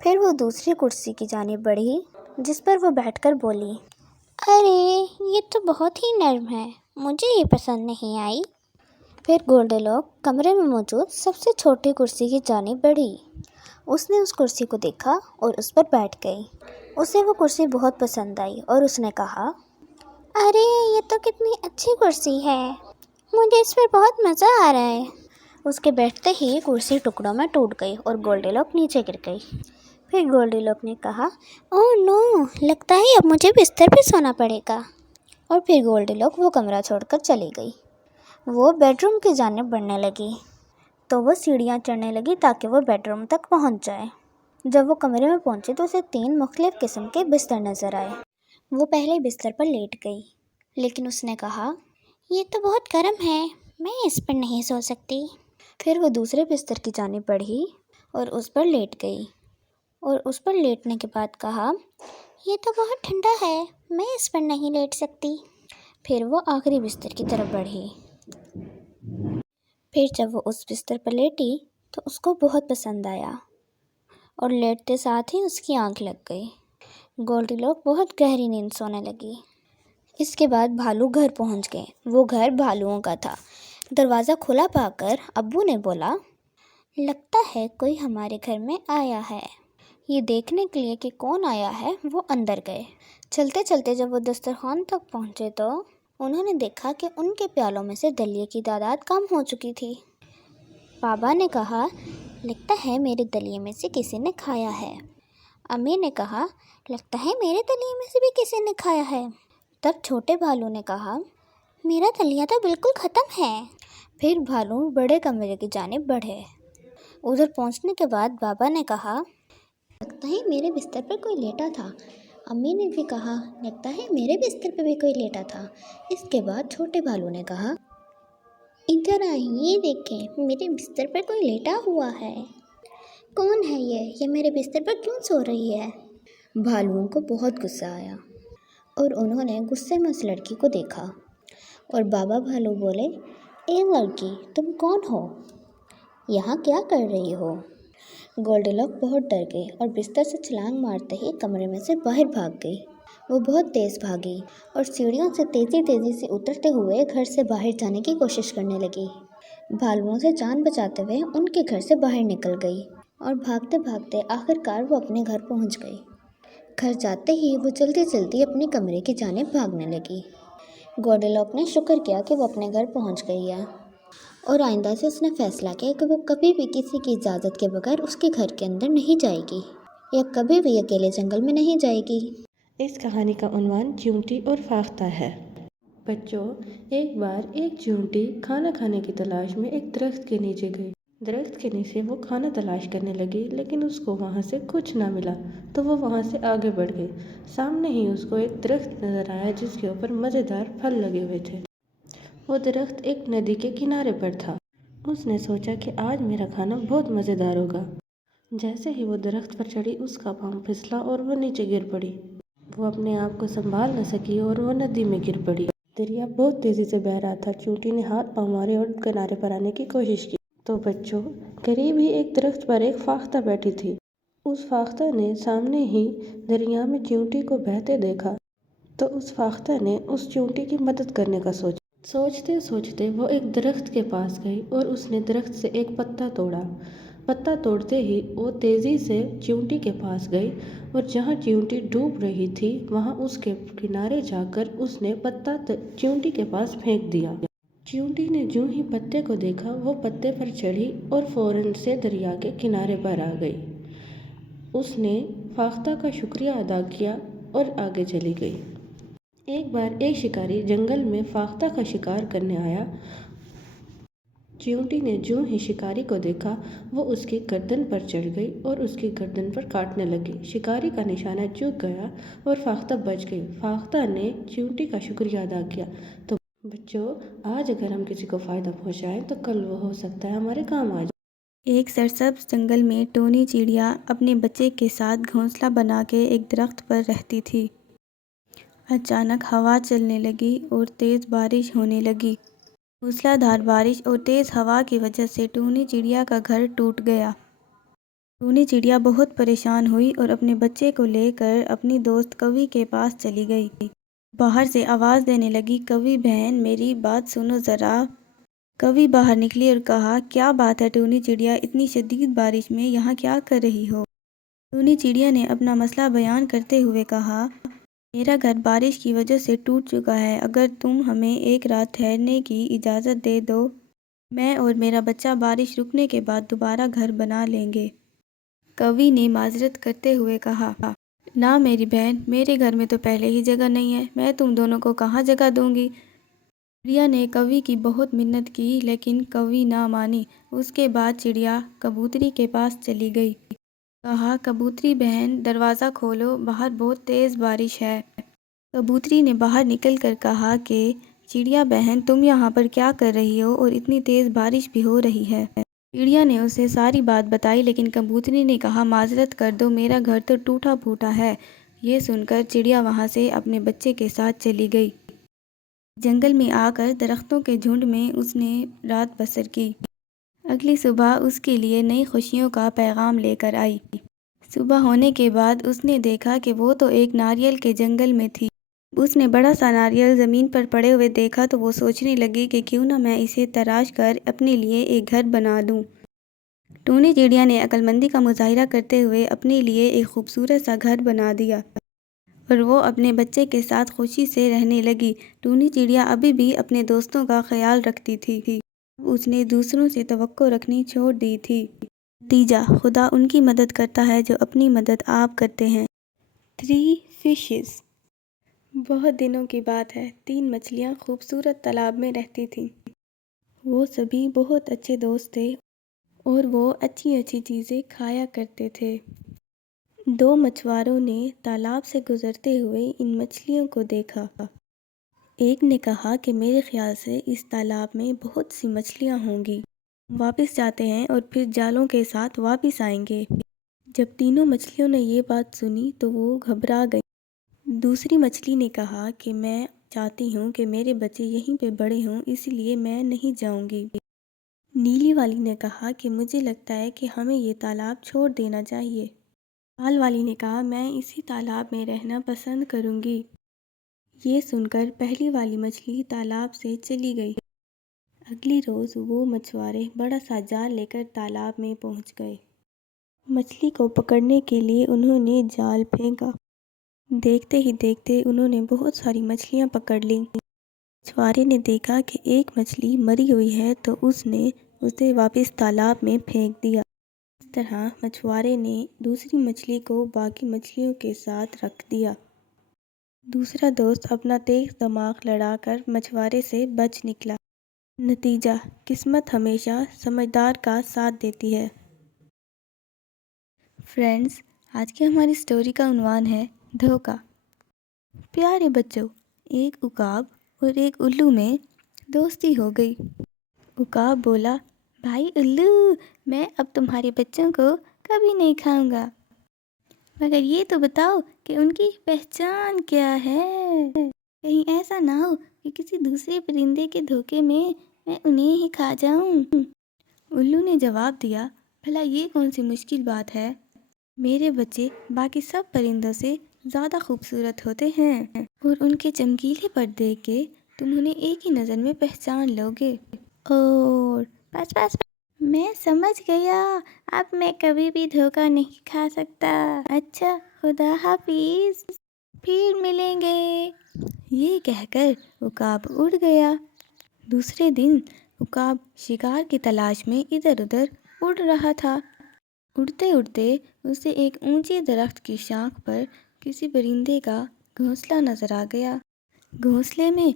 پھر وہ دوسری کرسی کی جانب بڑھی جس پر وہ بیٹھ کر بولی، ارے یہ تو بہت ہی نرم ہے، مجھے یہ پسند نہیں آئی۔ پھر گولڈی لاک کمرے میں موجود سب سے چھوٹی کرسی کی جانب بڑھی۔ اس نے اس کرسی کو دیکھا اور اس پر بیٹھ گئی۔ اسے وہ کرسی بہت پسند آئی اور اس نے کہا، ارے یہ تو کتنی اچھی کرسی ہے، مجھے اس پر بہت مزہ آ رہا ہے۔ اس کے بیٹھتے ہی کرسی ٹکڑوں میں ٹوٹ گئی اور گولڈی لاک نیچے گر گئی۔ پھر گولڈی لاک نے کہا، اوہ نو، لگتا ہے اب مجھے بستر پہ سونا پڑے گا۔ اور پھر گولڈی لاک وہ کمرہ چھوڑ کر چلی گئی۔ وہ بیڈ روم کی جانب بڑھنے لگی تو وہ سیڑھیاں چڑھنے لگی تاکہ وہ بیڈ روم تک پہنچ جائے۔ جب وہ کمرے میں پہنچی تو اسے 3 مختلف قسم کے بستر نظر آئے۔ وہ پہلے بستر پر لیٹ گئی، لیکن اس نے کہا، یہ تو بہت گرم ہے، میں اس پر نہیں سو سکتی۔ پھر وہ دوسرے بستر کی جانب بڑھی اور اس پر لیٹ گئی اور اس پر لیٹنے کے بعد کہا، یہ تو بہت ٹھنڈا ہے، میں اس پر نہیں لیٹ سکتی۔ پھر وہ آخری بستر کی طرف بڑھی۔ پھر جب وہ اس بستر پر لیٹی تو اس کو بہت پسند آیا اور لیٹتے ساتھ ہی اس کی آنکھ لگ گئی۔ گولڈی لاک بہت گہری نیند سونے لگی۔ اس کے بعد بھالو گھر پہنچ گئے۔ وہ گھر بھالوؤں کا تھا۔ دروازہ کھلا پا کر ابو نے بولا، لگتا ہے کوئی ہمارے گھر میں آیا ہے۔ یہ دیکھنے کے لیے کہ کون آیا ہے وہ اندر گئے۔ چلتے چلتے جب وہ دسترخوان تک پہنچے تو انہوں نے دیکھا کہ ان کے پیالوں میں سے دلیے کی تعداد کم ہو چکی تھی۔ بابا نے کہا، لگتا ہے میرے دلیے میں سے کسی نے کھایا ہے۔ امی نے کہا، لگتا ہے میرے دلیے میں سے بھی کسی نے کھایا ہے۔ تب چھوٹے بھالو نے کہا، میرا دلیا تو بالکل ختم ہے۔ پھر بھالو بڑے کمرے کی جانب بڑھے۔ ادھر پہنچنے کے بعد بابا نے کہا، لگتا ہے میرے بستر پر کوئی لیٹا تھا۔ امی نے بھی کہا، لگتا ہے میرے بستر پر بھی کوئی لیٹا تھا۔ اس کے بعد چھوٹے بھالو نے کہا، ادھر آئیے، دیکھیں میرے بستر پر کوئی لیٹا ہوا ہے۔ کون ہے یہ میرے بستر پر کیوں سو رہی ہے؟ بھالوؤں کو بہت غصہ آیا اور انہوں نے غصے میں اس لڑکی کو دیکھا اور بابا بھالو بولے، اے لڑکی، تم کون ہو؟ یہاں کیا کر رہی ہو؟ گولڈی لاک بہت ڈر گئی اور بستر سے چھلانگ مارتے ہی کمرے میں سے باہر بھاگ گئی۔ وہ بہت تیز بھاگی اور سیڑھیوں سے تیزی سے اترتے ہوئے گھر سے باہر جانے کی کوشش کرنے لگی۔ بھالوؤں سے جان بچاتے ہوئے ان کے گھر سے باہر نکل گئی اور بھاگتے بھاگتے آخرکار وہ اپنے گھر پہنچ گئی۔ گھر جاتے ہی وہ جلدی اپنے کمرے کی جانب بھاگنے لگی۔ گولڈی لاک نے شکر کیا کہ وہ اپنے گھر پہنچ گئی ہے، اور آئندہ سے اس نے فیصلہ کیا کہ وہ کبھی بھی کسی کی اجازت کے بغیر اس کے گھر کے اندر نہیں جائے گی، یا کبھی بھی اکیلے جنگل میں نہیں جائے گی۔ اس کہانی کا عنوان چیونٹی اور فاختہ ہے۔ بچوں، ایک بار ایک چیونٹی کھانا کھانے کی تلاش میں ایک درخت کے نیچے گئی۔ درخت کے نیچے وہ کھانا تلاش کرنے لگی، لیکن اس کو وہاں سے کچھ نہ ملا، تو وہ وہاں سے آگے بڑھ گئی۔ سامنے ہی اس کو ایک درخت نظر آیا جس کے اوپر مزیدار پھل لگے ہوئے تھے۔ وہ درخت ایک ندی کے کنارے پر تھا۔ اس نے سوچا کہ آج میرا کھانا بہت مزیدار ہوگا۔ جیسے ہی وہ درخت پر چڑھی، اس کا پاؤں پھسلا اور وہ نیچے گر پڑی۔ وہ اپنے آپ کو سنبھال نہ سکی اور وہ ندی میں گر پڑی۔ دریا بہت تیزی سے بہہ رہا تھا۔ چیونٹی نے ہاتھ پاؤں مارے اور کنارے پر آنے کی کوشش کی۔ تو بچوں، قریب ہی ایک درخت پر ایک فاختہ بیٹھی تھی۔ اس فاختہ نے سامنے ہی دریا میں چیونٹی کو بہتے دیکھا، تو اس فاختہ نے اس چیونٹی کی مدد کرنے کا سوچا۔ سوچتے سوچتے وہ ایک درخت کے پاس گئی اور اس نے درخت سے ایک پتا توڑا۔ پتا توڑتے ہی وہ تیزی سے چیونٹی کے پاس گئی اور جہاں چیونٹی ڈوب رہی تھی وہاں اس کے کنارے جا کر اس نے پتا چیونٹی کے پاس پھینک دیا۔ چیونٹی نے جو ہی پتے کو دیکھا، وہ پتے پر چڑھی اور فوراً سے دریا کے کنارے پر آ گئی۔ اس نے فاختہ کا شکریہ ادا کیا اور آگے چلی گئی۔ ایک بار ایک شکاری جنگل میں فاختہ کا شکار کرنے آیا۔ چیونٹی نے جو ہی شکاری کو دیکھا، وہ اس کی گردن پر چڑھ گئی اور اس کی گردن پر کاٹنے لگی۔ شکاری کا نشانہ چوک گیا اور فاختہ بچ گئی۔ فاختہ نے چیونٹی کا شکریہ ادا کیا۔ تو بچوں، آج اگر ہم کسی کو فائدہ پہنچائیں تو کل وہ ہو سکتا ہے ہمارے کام آ جائے۔ ایک سرسبز جنگل میں ٹونی چڑیا اپنے بچے کے ساتھ گھونسلہ بنا کے ایک درخت پر رہتی تھی۔ اچانک ہوا چلنے لگی اور تیز بارش ہونے لگی۔ موسلا دھار بارش اور تیز ہوا کی وجہ سے ٹونی چڑیا کا گھر ٹوٹ گیا۔ ٹونی چڑیا بہت پریشان ہوئی اور اپنے بچے کو لے کر اپنی دوست کوی کے پاس چلی گئی۔ باہر سے آواز دینے لگی، کوی بہن، میری بات سنو ذرا۔ کوی باہر نکلی اور کہا، کیا بات ہے ٹونی چڑیا، اتنی شدید بارش میں یہاں کیا کر رہی ہو؟ ٹونی چڑیا نے اپنا مسئلہ بیان کرتے ہوئے کہا، میرا گھر بارش کی وجہ سے ٹوٹ چکا ہے، اگر تم ہمیں ایک رات ٹھہرنے کی اجازت دے دو، میں اور میرا بچہ بارش رکنے کے بعد دوبارہ گھر بنا لیں گے۔ کوی نے معذرت کرتے ہوئے کہا، نہ میری بہن، میرے گھر میں تو پہلے ہی جگہ نہیں ہے، میں تم دونوں کو کہاں جگہ دوں گی؟ چڑیا نے کوی کی بہت منت کی لیکن کوی نہ مانی۔ اس کے بعد چڑیا کبوتری کے پاس چلی گئی۔ کہا، کبوتری بہن، دروازہ کھولو، باہر بہت تیز بارش ہے۔ کبوتری نے باہر نکل کر کہا کہ چڑیا بہن، تم یہاں پر کیا کر رہی ہو اور اتنی تیز بارش بھی ہو رہی ہے؟ چڑیا نے اسے ساری بات بتائی لیکن کبوتری نے کہا، معذرت کر دو، میرا گھر تو ٹوٹا پھوٹا ہے۔ یہ سن کر چڑیا وہاں سے اپنے بچے کے ساتھ چلی گئی۔ جنگل میں آ کر درختوں کے جھنڈ میں اس نے رات بسر کی۔ اگلی صبح اس کے لیے نئی خوشیوں کا پیغام لے کر آئی۔ صبح ہونے کے بعد اس نے دیکھا کہ وہ تو ایک ناریل کے جنگل میں تھی۔ اس نے بڑا سا ناریل زمین پر پڑے ہوئے دیکھا تو وہ سوچنے لگی کہ کیوں نہ میں اسے تراش کر اپنے لیے ایک گھر بنا دوں۔ ٹونی چڑیا نے عقل مندی کا مظاہرہ کرتے ہوئے اپنے لیے ایک خوبصورت سا گھر بنا دیا اور وہ اپنے بچے کے ساتھ خوشی سے رہنے لگی۔ ٹونی چڑیا ابھی بھی اپنے دوستوں کا خیال رکھتی تھی، اب اس نے دوسروں سے توقع رکھنی چھوڑ دی تھی۔ نتیجہ، خدا ان کی مدد کرتا ہے جو اپنی مدد آپ کرتے ہیں۔ 3 فشز۔ بہت دنوں کی بات ہے، 3 مچھلیاں خوبصورت تالاب میں رہتی تھیں۔ وہ سبھی بہت اچھے دوست تھے اور وہ اچھی اچھی چیزیں کھایا کرتے تھے۔ 2 مچھواروں نے تالاب سے گزرتے ہوئے ان مچھلیوں کو دیکھا۔ ایک نے کہا کہ میرے خیال سے اس تالاب میں بہت سی مچھلیاں ہوں گی، واپس جاتے ہیں اور پھر جالوں کے ساتھ واپس آئیں گے۔ جب تینوں مچھلیوں نے یہ بات سنی تو وہ گھبرا گئیں۔ دوسری مچھلی نے کہا کہ میں چاہتی ہوں کہ میرے بچے یہیں پہ بڑے ہوں، اس لیے میں نہیں جاؤں گی۔ نیلی والی نے کہا کہ مجھے لگتا ہے کہ ہمیں یہ تالاب چھوڑ دینا چاہیے۔ لال والی نے کہا میں اسی تالاب میں رہنا پسند کروں گی۔ یہ سن کر پہلی والی مچھلی تالاب سے چلی گئی۔ اگلی روز وہ مچھوارے بڑا سا جال لے کر تالاب میں پہنچ گئے۔ مچھلی کو پکڑنے کے لیے انہوں نے جال پھینکا۔ دیکھتے ہی دیکھتے انہوں نے بہت ساری مچھلیاں پکڑ لیں۔ مچھوارے نے دیکھا کہ ایک مچھلی مری ہوئی ہے تو اس نے اسے واپس تالاب میں پھینک دیا۔ اس طرح مچھوارے نے دوسری مچھلی کو باقی مچھلیوں کے ساتھ رکھ دیا۔ دوسرا دوست اپنا تیز دماغ لڑا کر مچھوارے سے بچ نکلا۔ نتیجہ: قسمت ہمیشہ سمجھدار کا ساتھ دیتی ہے۔ فرینڈز، آج کی ہماری اسٹوری کا عنوان ہے دھوکہ۔ پیارے بچوں، ایک عقاب اور ایک الو میں دوستی ہو گئی۔ عقاب بولا، بھائی الو، میں اب تمہارے بچوں کو کبھی نہیں کھاؤں گا، مگر یہ تو بتاؤ کہ ان کی پہچان کیا ہے؟ کہیں ایسا نہ ہو کہ کسی دوسرے پرندے کے دھوکے میں انہیں ہی کھا جاؤں۔ الو نے جواب دیا، بھلا یہ کون سی مشکل بات ہے؟ میرے بچے باقی سب پرندوں سے زیادہ خوبصورت ہوتے ہیں اور ان کے چمکیلے پر دیکھ کے تم انہیں ایک ہی نظر میں پہچان لو گے۔ اور بس میں سمجھ گیا، اب میں کبھی بھی دھوکہ نہیں کھا سکتا۔ اچھا، خدا حافظ، پھر ملیں گے۔ یہ کہہ کر عقاب اڑ گیا۔ دوسرے دن عقاب شکار کی تلاش میں ادھر ادھر اڑ رہا تھا۔ اڑتے اڑتے اسے ایک اونچے درخت کی شاخ پر کسی پرندے کا گھونسلہ نظر آ گیا۔ گھونسلے میں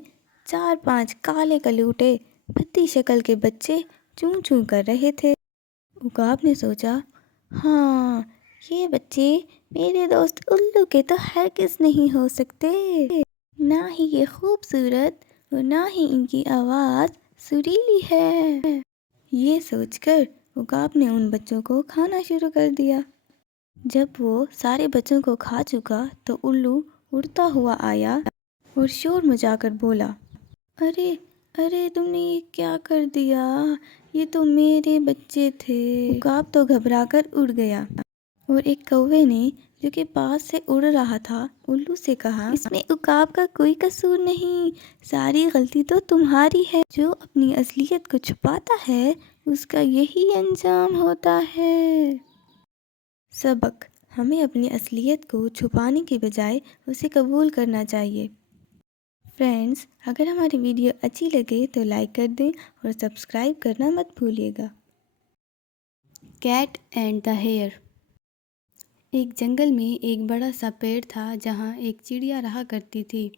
4-5 کالے کلوٹے پتی شکل کے بچے چوں چوں کر رہے تھے۔ عقاب نے سوچا، ہاں، یہ بچے میرے دوست الو کے تو ہرگز نہیں ہو سکتے، نہ ہی یہ خوبصورت اور نہ ہی ان کی آواز سریلی ہے۔ یہ سوچ کر عقاب نے ان بچوں کو کھانا شروع کر دیا۔ جب وہ سارے بچوں کو کھا چکا تو الو اڑتا ہوا آیا اور شور مچا کر بولا، ارے تم نے یہ کیا کر دیا؟ یہ تو میرے بچے تھے۔ عقاب تو گھبرا کر اڑ گیا اور ایک کوے نے جو کہ پاس سے اڑ رہا تھا الو سے کہا، اس میں عقاب کا کوئی قصور نہیں، ساری غلطی تو تمہاری ہے۔ جو اپنی اصلیت کو چھپاتا ہے اس کا یہی انجام ہوتا ہے۔ سبق: ہمیں اپنی اصلیت کو چھپانے کے بجائے اسے قبول کرنا چاہیے۔ فرینڈز، اگر ہماری ویڈیو اچھی لگے تو لائک کر دیں اور سبسکرائب کرنا مت بھولیے گا۔ Cat and the hare. ایک جنگل میں ایک بڑا سا پیڑ تھا جہاں ایک چڑیا رہا کرتی تھی۔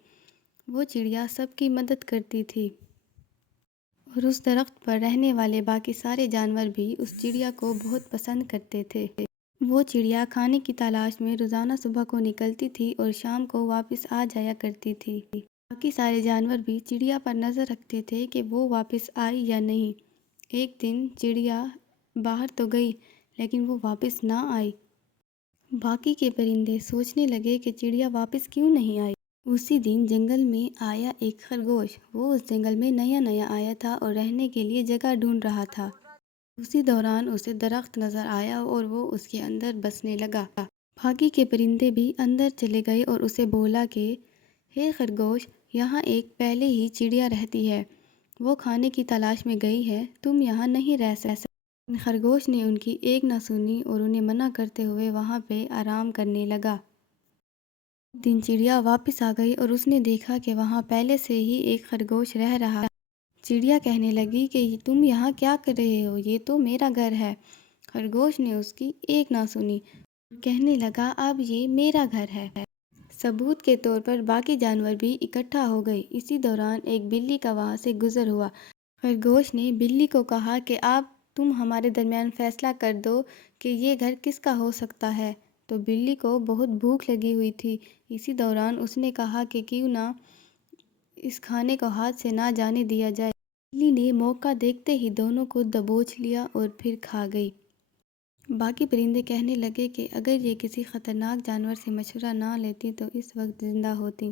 وہ چڑیا سب کی مدد کرتی تھی اور اس درخت پر رہنے والے باقی سارے جانور بھی اس چڑیا کو بہت پسند کرتے تھے۔ وہ چڑیا کھانے کی تلاش میں روزانہ صبح کو نکلتی تھی اور شام کو واپس آ جایا کرتی تھی۔ باقی سارے جانور بھی چڑیا پر نظر رکھتے تھے کہ وہ واپس آئی یا نہیں۔ ایک دن چڑیا باہر تو گئی لیکن وہ واپس نہ آئی۔ باقی کے پرندے سوچنے لگے کہ چڑیا واپس کیوں نہیں آئی۔ اسی دن جنگل میں آیا ایک خرگوش۔ وہ اس جنگل میں نیا آیا تھا اور رہنے کے لیے جگہ ڈھونڈ رہا تھا۔ اسی دوران اسے درخت نظر آیا اور وہ اس کے اندر بسنے لگا۔ باقی کے پرندے بھی اندر چلے گئے اور اسے بولا کہ ہے خرگوش، یہاں ایک پہلے ہی چڑیا رہتی ہے، وہ کھانے کی تلاش میں گئی ہے، تم یہاں نہیں رہ سکتے۔ خرگوش نے ان کی ایک نہ سنی اور انہیں منع کرتے ہوئے وہاں پہ آرام کرنے لگا۔ ایک دن چڑیا واپس آ گئی اور اس نے دیکھا کہ وہاں پہلے سے ہی ایک خرگوش رہ رہا ہے۔ چڑیا کہنے لگی کہ تم یہاں کیا کر رہے ہو، یہ تو میرا گھر ہے۔ خرگوش نے اس کی ایک نہ سنی، کہنے لگا اب یہ میرا گھر ہے۔ ثبوت کے طور پر باقی جانور بھی اکٹھا ہو گئے۔ اسی دوران ایک بلی کا وہاں سے گزر ہوا۔ خرگوش نے بلی کو کہا کہ اب تم ہمارے درمیان فیصلہ کر دو کہ یہ گھر کس کا ہو سکتا ہے۔ تو بلی کو بہت بھوک لگی ہوئی تھی۔ اسی دوران اس نے کہا کہ کیوں نہ اس کھانے کو ہاتھ سے نہ جانے دیا جائے۔ بلی نے موقع دیکھتے ہی دونوں کو دبوچ لیا اور پھر کھا گئی۔ باقی پرندے کہنے لگے کہ اگر یہ کسی خطرناک جانور سے مشورہ نہ لیتی تو اس وقت زندہ ہوتی۔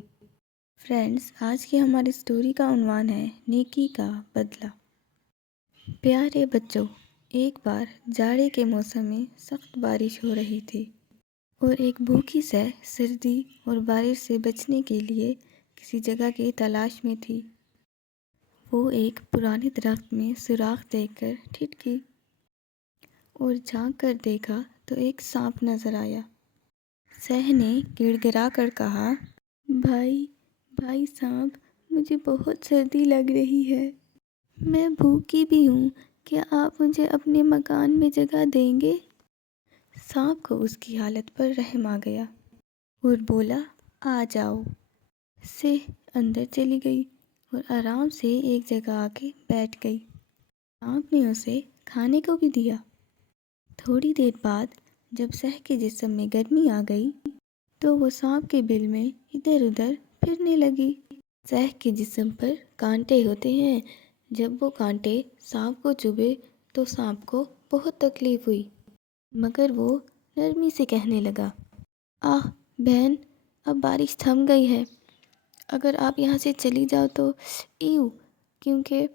فرینڈز، آج کی ہماری اسٹوری کا عنوان ہے نیکی کا بدلہ۔ پیارے بچوں، ایک بار جاڑے کے موسم میں سخت بارش ہو رہی تھی اور ایک بھوکی سہ سردی اور بارش سے بچنے کے لیے کسی جگہ کی تلاش میں تھی۔ وہ ایک پرانے درخت میں سوراخ دیکھ کر ٹھٹکی اور جھانک کر دیکھا تو ایک سانپ نظر آیا۔ سہ نے گڑ گڑا کر کہا، بھائی سانپ، مجھے بہت سردی لگ رہی ہے، میں بھوکی بھی ہوں، کیا آپ مجھے اپنے مکان میں جگہ دیں گے؟ سانپ کو اس کی حالت پر رحم آ گیا اور بولا، آ جاؤ۔ سہ اندر چلی گئی اور آرام سے ایک جگہ آ کے بیٹھ گئی۔ سانپ نے اسے کھانے کو بھی دیا۔ تھوڑی دیر بعد جب سہ کے جسم میں گرمی آ گئی تو وہ سانپ کے بل میں ادھر ادھر پھرنے لگی۔ سہ کے جسم پر کانٹے ہوتے ہیں، جب وہ کانٹے سانپ کو چبھے تو سانپ کو بہت تکلیف ہوئی، مگر وہ نرمی سے کہنے لگا، بہن، اب بارش تھم گئی ہے، اگر آپ یہاں سے چلی جاؤ تو کیونکہ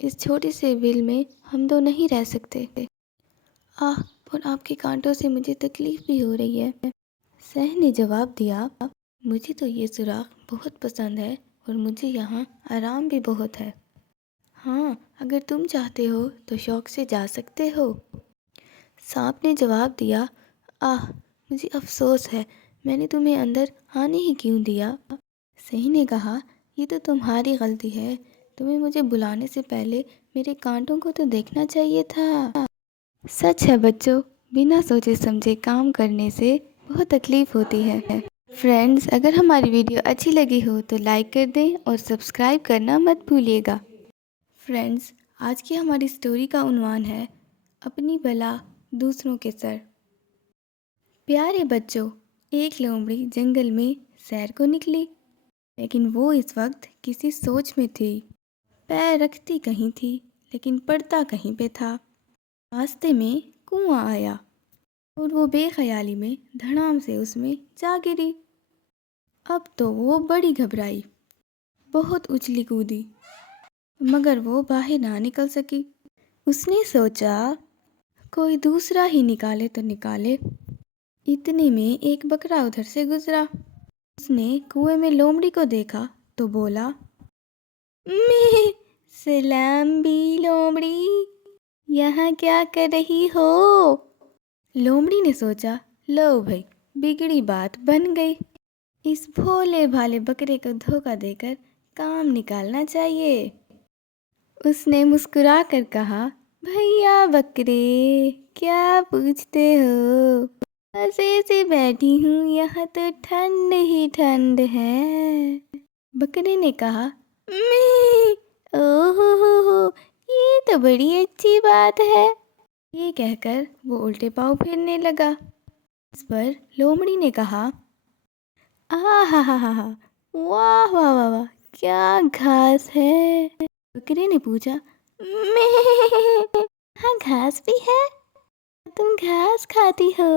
اس چھوٹے سے بل میں ہم دو نہیں رہ سکتے، اور آپ کے کانٹوں سے مجھے تکلیف بھی ہو رہی ہے۔ سہ نے جواب دیا، مجھے تو یہ سوراخ بہت پسند ہے اور مجھے یہاں آرام بھی بہت ہے۔ ہاں، اگر تم چاہتے ہو تو شوق سے جا سکتے ہو۔ سانپ نے جواب دیا، مجھے افسوس ہے، میں نے تمہیں اندر آنے ہی کیوں دیا۔ سہ نے کہا، یہ تو تمہاری غلطی ہے، تمہیں مجھے بلانے سے پہلے میرے کانٹوں کو تو دیکھنا چاہیے تھا۔ سچ ہے بچوں، بنا سوچے سمجھے کام کرنے سے بہت تکلیف ہوتی ہے۔ فرینڈز، اگر ہماری ویڈیو اچھی لگی ہو تو لائک کر دیں اور سبسکرائب کرنا مت بھولیے گا۔ فرینڈز، آج کی ہماری سٹوری کا عنوان ہے، اپنی بلا دوسروں کے سر۔ پیارے بچوں، ایک لومڑی جنگل میں سیر کو نکلی، لیکن وہ اس وقت کسی سوچ میں تھی۔ پیر رکھتی کہیں تھی لیکن پڑتا کہیں پہ تھا۔ راستے میں کنواں آیا اور وہ بے خیالی میں دھڑام سے اس میں جا گری۔ اب تو وہ بڑی گھبرائی، بہت اچھلی کودی، مگر وہ باہر نہ نکل سکی۔ اس نے سوچا، کوئی دوسرا ہی نکالے تو نکالے۔ اتنے میں ایک بکرا ادھر سے گزرا۔ اس نے کنویں میں لومڑی کو دیکھا تو بولا، سلام بھی لومڑی، یہاں کیا کر رہی ہو؟ لومڑی نے سوچا، لو بھائی، بگڑی بات بن گئی، اس بھولے بھالے بکرے کو دھوکہ دے کر کام نکالنا چاہیے۔ اس نے مسکرا کر کہا، بھیا بکرے، کیا پوچھتے ہو؟ بس ایسے بیٹھی ہوں، یہاں تو ٹھنڈ ہی ٹھنڈ ہے۔ بکرے نے کہا، اوہ، یہ تو بڑی اچھی بات ہے۔ یہ کہہ کر وہ الٹے پاؤں پھرنے لگا۔ اس پر لومڑی نے کہا، واہ واہ واہ، کیا گھاس ہے۔ بکرے نے پوچھا، ہاں گھاس بھی ہے، تم گھاس کھاتی ہو؟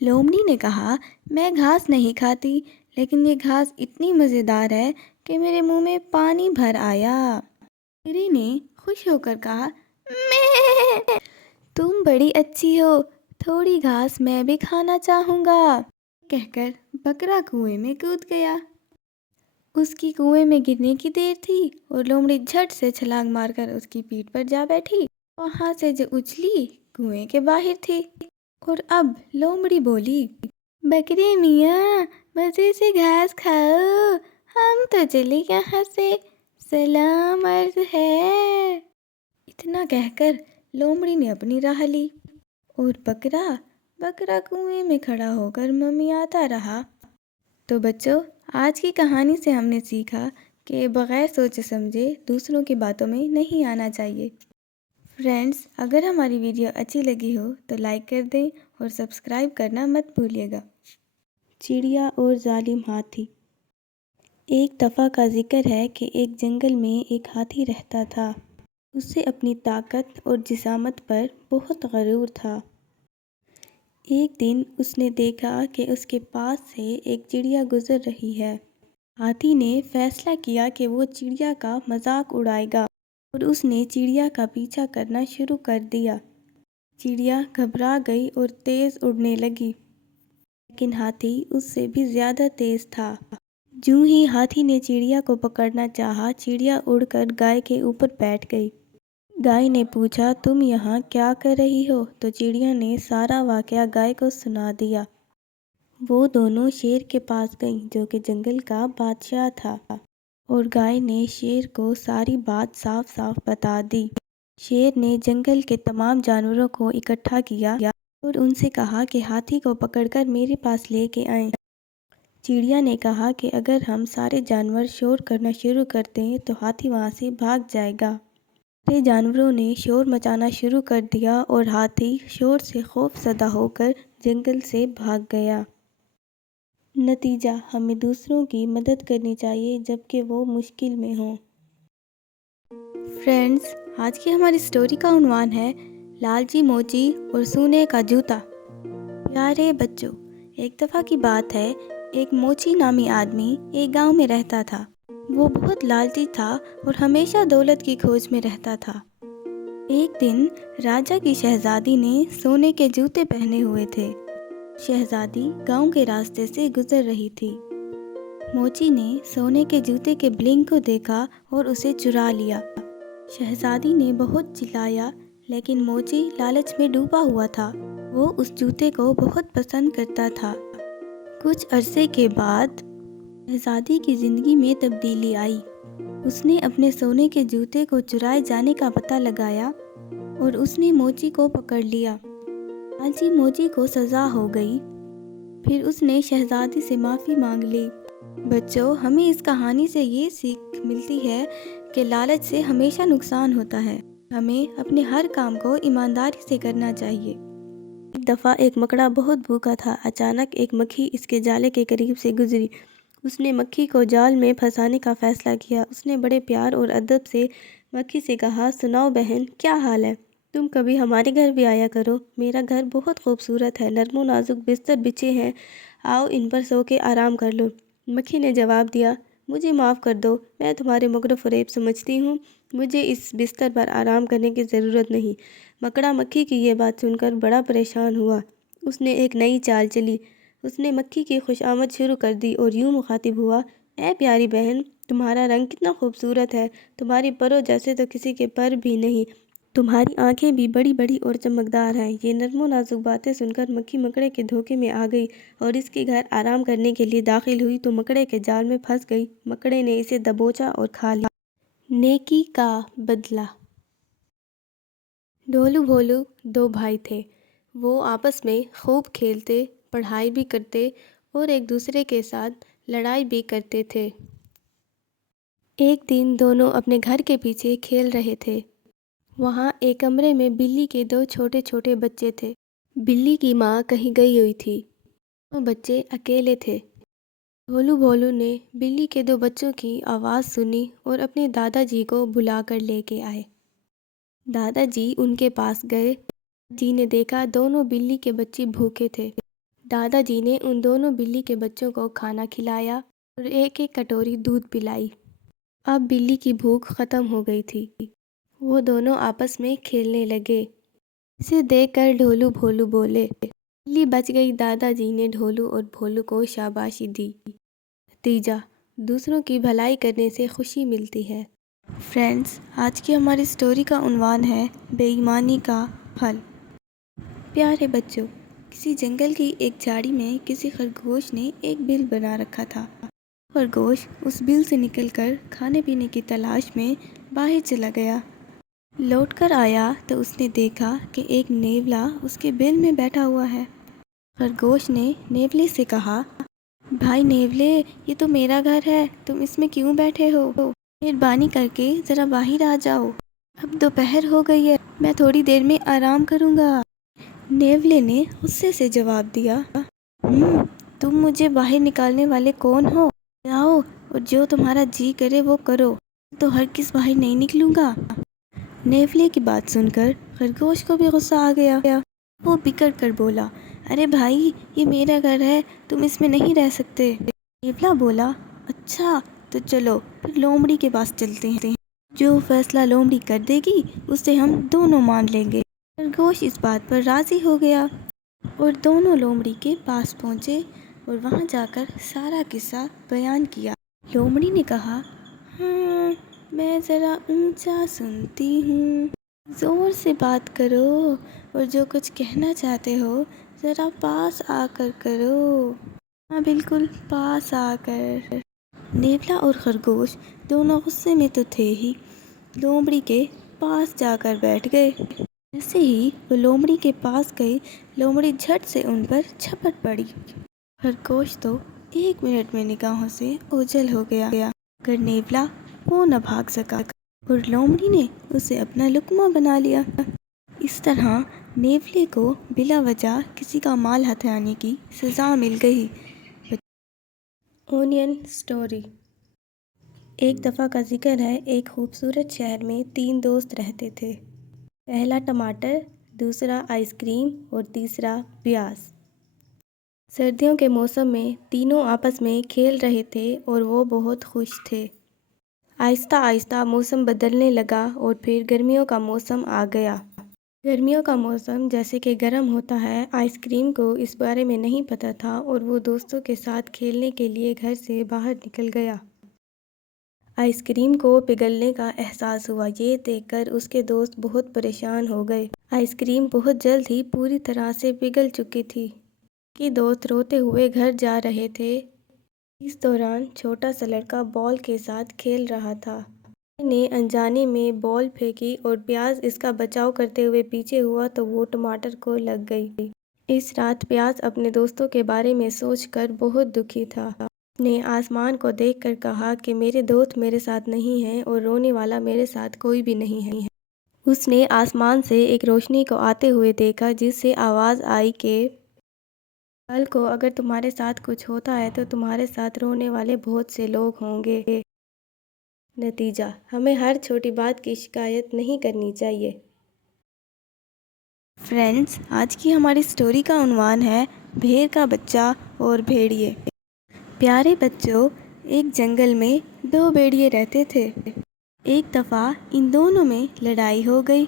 لومڑی نے کہا، میں گھاس نہیں کھاتی، لیکن یہ گھاس اتنی مزیدار ہے کہ میرے منہ میں پانی بھر آیا۔ بکرے نے خوش ہو کر کہا، تم بڑی اچھی ہو، تھوڑی گھاس میں بھی کھانا چاہوں گا۔ کہہ کر بکرا کنویں میں کود گیا۔ اس کی کنویں میں گرنے کی دیر تھی اور لومڑی جھٹ سے چھلانگ مار کر اس کی پیٹھ پر جا بیٹھی۔ وہاں سے جو اچھلی کنویں کے باہر تھی۔ اور اب لومڑی بولی، بکرے میاں، مزے سے گھاس کھاؤ، ہم تو چلے یہاں سے، سلام عرض ہے۔ اتنا کہہ کر لومڑی نے اپنی راہ لی اور بکرا کنویں میں کھڑا ہو کر ممیاتا رہا۔ تو بچوں، آج کی کہانی سے ہم نے سیکھا کہ بغیر سوچے سمجھے دوسروں کی باتوں میں نہیں آنا چاہیے۔ فرینڈز، اگر ہماری ویڈیو اچھی لگی ہو تو لائک کر دیں اور سبسکرائب کرنا مت بھولیے گا۔ چڑیا اور ظالم ہاتھی۔ ایک دفعہ کا ذکر ہے کہ ایک جنگل میں ایک ہاتھی رہتا تھا۔ اسے اپنی طاقت اور جسامت پر بہت غرور تھا۔ ایک دن اس نے دیکھا کہ اس کے پاس سے ایک چڑیا گزر رہی ہے۔ ہاتھی نے فیصلہ کیا کہ وہ چڑیا کا مذاق اڑائے گا اور اس نے چڑیا کا پیچھا کرنا شروع کر دیا۔ چڑیا گھبرا گئی اور تیز اڑنے لگی، لیکن ہاتھی اس سے بھی زیادہ تیز تھا۔ جو ہی ہاتھی نے چڑیا کو پکڑنا چاہا، چڑیا اڑ کر گائے کے اوپر بیٹھ گئی۔ گائے نے پوچھا، تم یہاں کیا کر رہی ہو؟ تو چڑیا نے سارا واقعہ گائے کو سنا دیا۔ وہ دونوں شیر کے پاس گئیں جو کہ جنگل کا بادشاہ تھا، اور گائے نے شیر کو ساری بات صاف صاف بتا دی۔ شیر نے جنگل کے تمام جانوروں کو اکٹھا کیا اور ان سے کہا کہ ہاتھی کو پکڑ کر میرے پاس لے کے آئیں۔ چڑیا نے کہا کہ اگر ہم سارے جانور شور کرنا شروع کر دیں تو ہاتھی وہاں سے بھاگ جائے گا۔ سارے جانوروں نے شور مچانا شروع کر دیا اور ہاتھی شور سے خوف زدہ ہو کر جنگل سے بھاگ گیا۔ نتیجہ: ہمیں دوسروں کی مدد کرنی چاہیے جبکہ وہ مشکل میں ہوں۔ فرینڈز، آج کی ہماری سٹوری کا عنوان ہے لالچی موچی اور سونے کا جوتا۔ پیارے بچوں، ایک دفعہ کی بات ہے، ایک موچی نامی آدمی ایک گاؤں میں رہتا تھا۔ وہ بہت لالچی تھا اور ہمیشہ دولت کی کھوج میں رہتا تھا۔ ایک دن راجا کی شہزادی نے سونے کے جوتے پہنے ہوئے تھے۔ شہزادی گاؤں کے راستے سے گزر رہی تھی۔ موچی نے سونے کے جوتے کے بلنگ کو دیکھا اور اسے چرا لیا۔ شہزادی نے بہت چلایا، لیکن موچی لالچ میں ڈوبا ہوا تھا۔ وہ اس جوتے کو بہت پسند کرتا تھا۔ کچھ عرصے کے بعد شہزادی کی زندگی میں تبدیلی آئی۔ اس نے اپنے سونے کے جوتے کو چرائے جانے کا پتہ لگایا اور اس نے موچی کو پکڑ لیا۔ لالچی موچی کو سزا ہو گئی۔ پھر اس نے شہزادی سے معافی مانگ لی۔ بچوں، ہمیں اس کہانی سے یہ سیکھ ملتی ہے کہ لالچ سے ہمیشہ نقصان ہوتا ہے۔ ہمیں اپنے ہر کام کو ایمانداری سے کرنا چاہیے۔ ایک دفعہ ایک مکڑا بہت بھوکا تھا۔ اچانک ایک مکھی اس کے جالے کے قریب سے گزری۔ اس نے مکھی کو جال میں پھنسانے کا فیصلہ کیا۔ اس نے بڑے پیار اور ادب سے مکھی سے کہا، سناؤ بہن، کیا حال ہے؟ تم کبھی ہمارے گھر بھی آیا کرو۔ میرا گھر بہت خوبصورت ہے، نرم و نازک بستر بچھے ہیں، آؤ ان پر سو کے آرام کر لو۔ مکھی نے جواب دیا، مجھے معاف کر دو، میں تمہارے مکر و فریب سمجھتی ہوں، مجھے اس بستر پر آرام کرنے کی ضرورت نہیں۔ مکڑا مکھی کی یہ بات سن کر بڑا پریشان ہوا۔ اس نے ایک نئی چال چلی۔ اس نے مکھی کی خوش آمد شروع کر دی اور یوں مخاطب ہوا، اے پیاری بہن، تمہارا رنگ کتنا خوبصورت ہے، تمہاری پروں جیسے تو کسی کے پر بھی نہیں، تمہاری آنکھیں بھی بڑی بڑی اور چمکدار ہیں۔ یہ نرم و نازک باتیں سن کر مکھی مکڑے کے دھوکے میں آ گئی اور اس کے گھر آرام کرنے کے لیے داخل ہوئی تو مکڑے کے جال میں پھنس گئی۔ مکڑے نے اسے دبوچا اور کھا لیا۔ نیکی کا بدلہ۔ ڈھولو بھولو دو بھائی تھے۔ وہ آپس میں خوب کھیلتے، پڑھائی بھی کرتے اور ایک دوسرے کے ساتھ لڑائی بھی کرتے تھے۔ ایک دن دونوں اپنے گھر کے پیچھے کھیل رہے تھے۔ وہاں ایک کمرے میں بلی کے دو چھوٹے چھوٹے بچے تھے۔ بلی کی ماں کہیں گئی ہوئی تھی۔ وہ بچے اکیلے تھے۔ ڈھولو بھولو نے بلی کے دو بچوں کی آواز سنی اور اپنے دادا جی کو بلا کر لے کے آئے۔ دادا جی ان کے پاس گئے۔ جی نے دیکھا دونوں بلی کے بچے بھوکے تھے۔ دادا جی نے ان دونوں بلی کے بچوں کو کھانا کھلایا اور ایک ایک کٹوری دودھ پلائی۔ اب بلی کی بھوک ختم ہو گئی تھی۔ وہ دونوں آپس میں کھیلنے لگے۔ اسے دیکھ کر ڈھولو بھولو بولے، بلی بچ گئی۔ دادا جی نے ڈھولو اور بھولو کو شاباشی دی۔ نتیجہ: دوسروں کی بھلائی کرنے سے خوشی ملتی ہے۔ فرینڈز، آج کی ہماری سٹوری کا عنوان ہے بے ایمانی کا پھل۔ پیارے بچوں، کسی جنگل کی ایک جھاڑی میں کسی خرگوش نے ایک بل بنا رکھا تھا۔ خرگوش اس بل سے نکل کر کھانے پینے کی تلاش میں باہر چلا گیا۔ لوٹ کر آیا تو اس نے دیکھا کہ ایک نیولا اس کے بل میں بیٹھا ہوا ہے۔ خرگوش نے نیولے سے کہا، بھائی نیولے، یہ تو میرا گھر ہے، تم اس میں کیوں بیٹھے ہو؟ مہربانی کر کے ذرا باہر آ جاؤ، اب دوپہر ہو گئی ہے، میں تھوڑی دیر میں آرام کروں گا۔ نیولے نے غصے سے جواب دیا، تم مجھے باہر نکالنے والے کون ہو؟ جاؤ اور جو تمہارا جی کرے وہ کرو، تو ہرگز باہر نہیں نکلوں گا۔ نیولے کی بات سن کر خرگوش کو بھی غصہ آ گیا۔ وہ بگڑ کر بولا، ارے بھائی، یہ میرا گھر ہے، تم اس میں نہیں رہ سکتے۔ نیولا بولا، اچھا تو چلو پھر لومڑی کے پاس چلتے ہیں۔ جو فیصلہ لومڑی کر دے گی اسے ہم دونوں مان لیں گے۔ خرگوش اس بات پر راضی ہو گیا اور دونوں لومڑی کے پاس پہنچے اور وہاں جا کر سارا قصہ بیان کیا۔ لومڑی نے کہا، ہاں میں ذرا اونچا سنتی ہوں، زور سے بات کرو اور جو کچھ کہنا چاہتے ہو ذرا پاس آ کر کرو۔ ہاں بالکل پاس آ کر۔ نیولا اور خرگوش دونوں غصے میں تو تھے ہی، لومڑی کے پاس جا کر بیٹھ گئے۔ جیسے ہی وہ لومڑی کے پاس گئی، لومڑی جھٹ سے ان پر جھپٹ پڑی۔ خرگوش تو 1 منٹ میں نگاہوں سے اوجھل ہو گیا، مگر نیولا وہ نہ بھاگ سکا اور لومڑی نے اسے اپنا لقمہ بنا لیا۔ اس طرح نیولے کو بلا وجہ کسی کا مال ہتھیانے کی سزا مل گئی۔ Onion story. ایک دفعہ کا ذکر ہے، ایک خوبصورت شہر میں 3 دوست رہتے تھے۔ پہلا ٹماٹر، دوسرا آئس کریم اور تیسرا پیاز۔ سردیوں کے موسم میں تینوں آپس میں کھیل رہے تھے اور وہ بہت خوش تھے۔ آہستہ آہستہ موسم بدلنے لگا اور پھر گرمیوں کا موسم آ گیا۔ گرمیوں کا موسم جیسے کہ گرم ہوتا ہے، آئس کریم کو اس بارے میں نہیں پتہ تھا اور وہ دوستوں کے ساتھ کھیلنے کے لیے گھر سے باہر نکل گیا۔ آئس کریم کو پگھلنے کا احساس ہوا، یہ دیکھ کر اس کے دوست بہت پریشان ہو گئے۔ آئس کریم بہت جلد ہی پوری طرح سے پگھل چکی تھی۔ اس کے دوست روتے ہوئے گھر جا رہے تھے۔ اس دوران چھوٹا سا لڑکا بال کے ساتھ کھیل رہا تھا۔ نے انجانے میں بال پھینکی اور پیاز اس کا بچاؤ کرتے ہوئے پیچھے ہوا تو وہ ٹماٹر کو لگ گئی۔ اس رات پیاز اپنے دوستوں کے بارے میں سوچ کر بہت دکھی تھا۔ اس نے آسمان کو دیکھ کر کہا کہ میرے دوست میرے ساتھ نہیں ہیں اور رونے والا میرے ساتھ کوئی بھی نہیں ہے۔ اس نے آسمان سے ایک روشنی کو آتے ہوئے دیکھا جس سے آواز آئی کہ کل کو اگر تمہارے ساتھ کچھ ہوتا ہے تو تمہارے ساتھ رونے والے بہت سے لوگ ہوں گے۔ نتیجہ، ہمیں ہر چھوٹی بات کی شکایت نہیں کرنی چاہیے۔ فرینڈز، آج کی ہماری سٹوری کا عنوان ہے بھیڑ کا بچہ اور بھیڑیے۔ پیارے بچوں، ایک جنگل میں 2 بھیڑیے رہتے تھے۔ ایک دفعہ ان دونوں میں لڑائی ہو گئی۔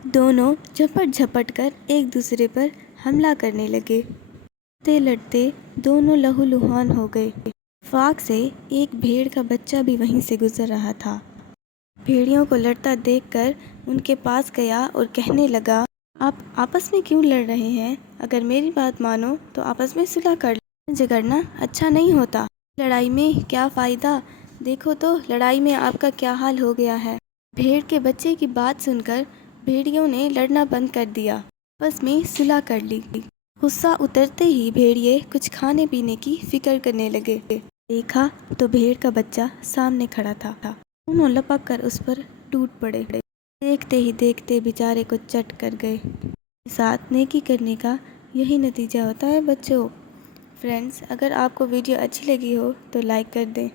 دونوں جھپٹ جھپٹ کر ایک دوسرے پر حملہ کرنے لگے۔ لڑتے لڑتے دونوں لہو لہان ہو گئے۔ اتفاق سے ایک بھیڑ کا بچہ بھی وہیں سے گزر رہا تھا۔ بھیڑیوں کو لڑتا دیکھ کر ان کے پاس گیا اور کہنے لگا، آپ آپس میں کیوں لڑ رہے ہیں؟ اگر میری بات مانو تو آپس میں صلح کر لو۔ جھگڑنا اچھا نہیں ہوتا۔ لڑائی میں کیا فائدہ؟ دیکھو تو لڑائی میں آپ کا کیا حال ہو گیا ہے۔ بھیڑ کے بچے کی بات سن کر بھیڑیوں نے لڑنا بند کر دیا، آپس میں صلح کر لی۔ غصہ اترتے ہی بھیڑیے کچھ کھانے پینے کی فکر کرنے لگے۔ دیکھا تو بھیڑ کا بچہ سامنے کھڑا تھا۔ دونوں لپک کر اس پر ٹوٹ پڑے۔ دیکھتے ہی دیکھتے بیچارے کو چٹ کر گئے۔ ساتھ نیکی کرنے کا یہی نتیجہ ہوتا ہے بچوں۔ فرینڈز، اگر آپ کو ویڈیو اچھی لگی ہو تو لائک کر دیں۔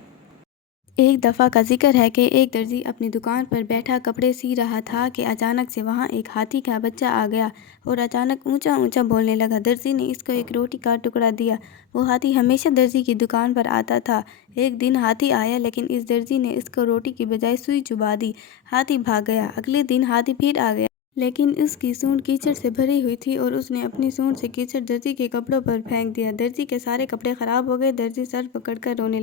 ایک دفعہ کا ذکر ہے کہ ایک درزی اپنی دکان پر بیٹھا کپڑے سی رہا تھا کہ اچانک سے وہاں ایک ہاتھی کا بچہ آ گیا اور اچانک اونچا اونچا بولنے لگا۔ درزی نے اس کو ایک روٹی کا ٹکڑا دیا۔ وہ ہاتھی ہمیشہ درزی کی دکان پر آتا تھا۔ ایک دن ہاتھی آیا لیکن اس درزی نے اس کو روٹی کی بجائے سوئی چبھا دی۔ ہاتھی بھاگ گیا۔ اگلے دن ہاتھی پھر آ گیا لیکن اس کی سونڈ کیچڑ سے بھری ہوئی تھی اور اس نے اپنی سونڈ سے کیچڑ درزی کے کپڑوں پر پھینک دیا۔ درزی کے سارے کپڑے خراب ہو گئے۔ درزی سر پکڑ کر رونے لگا۔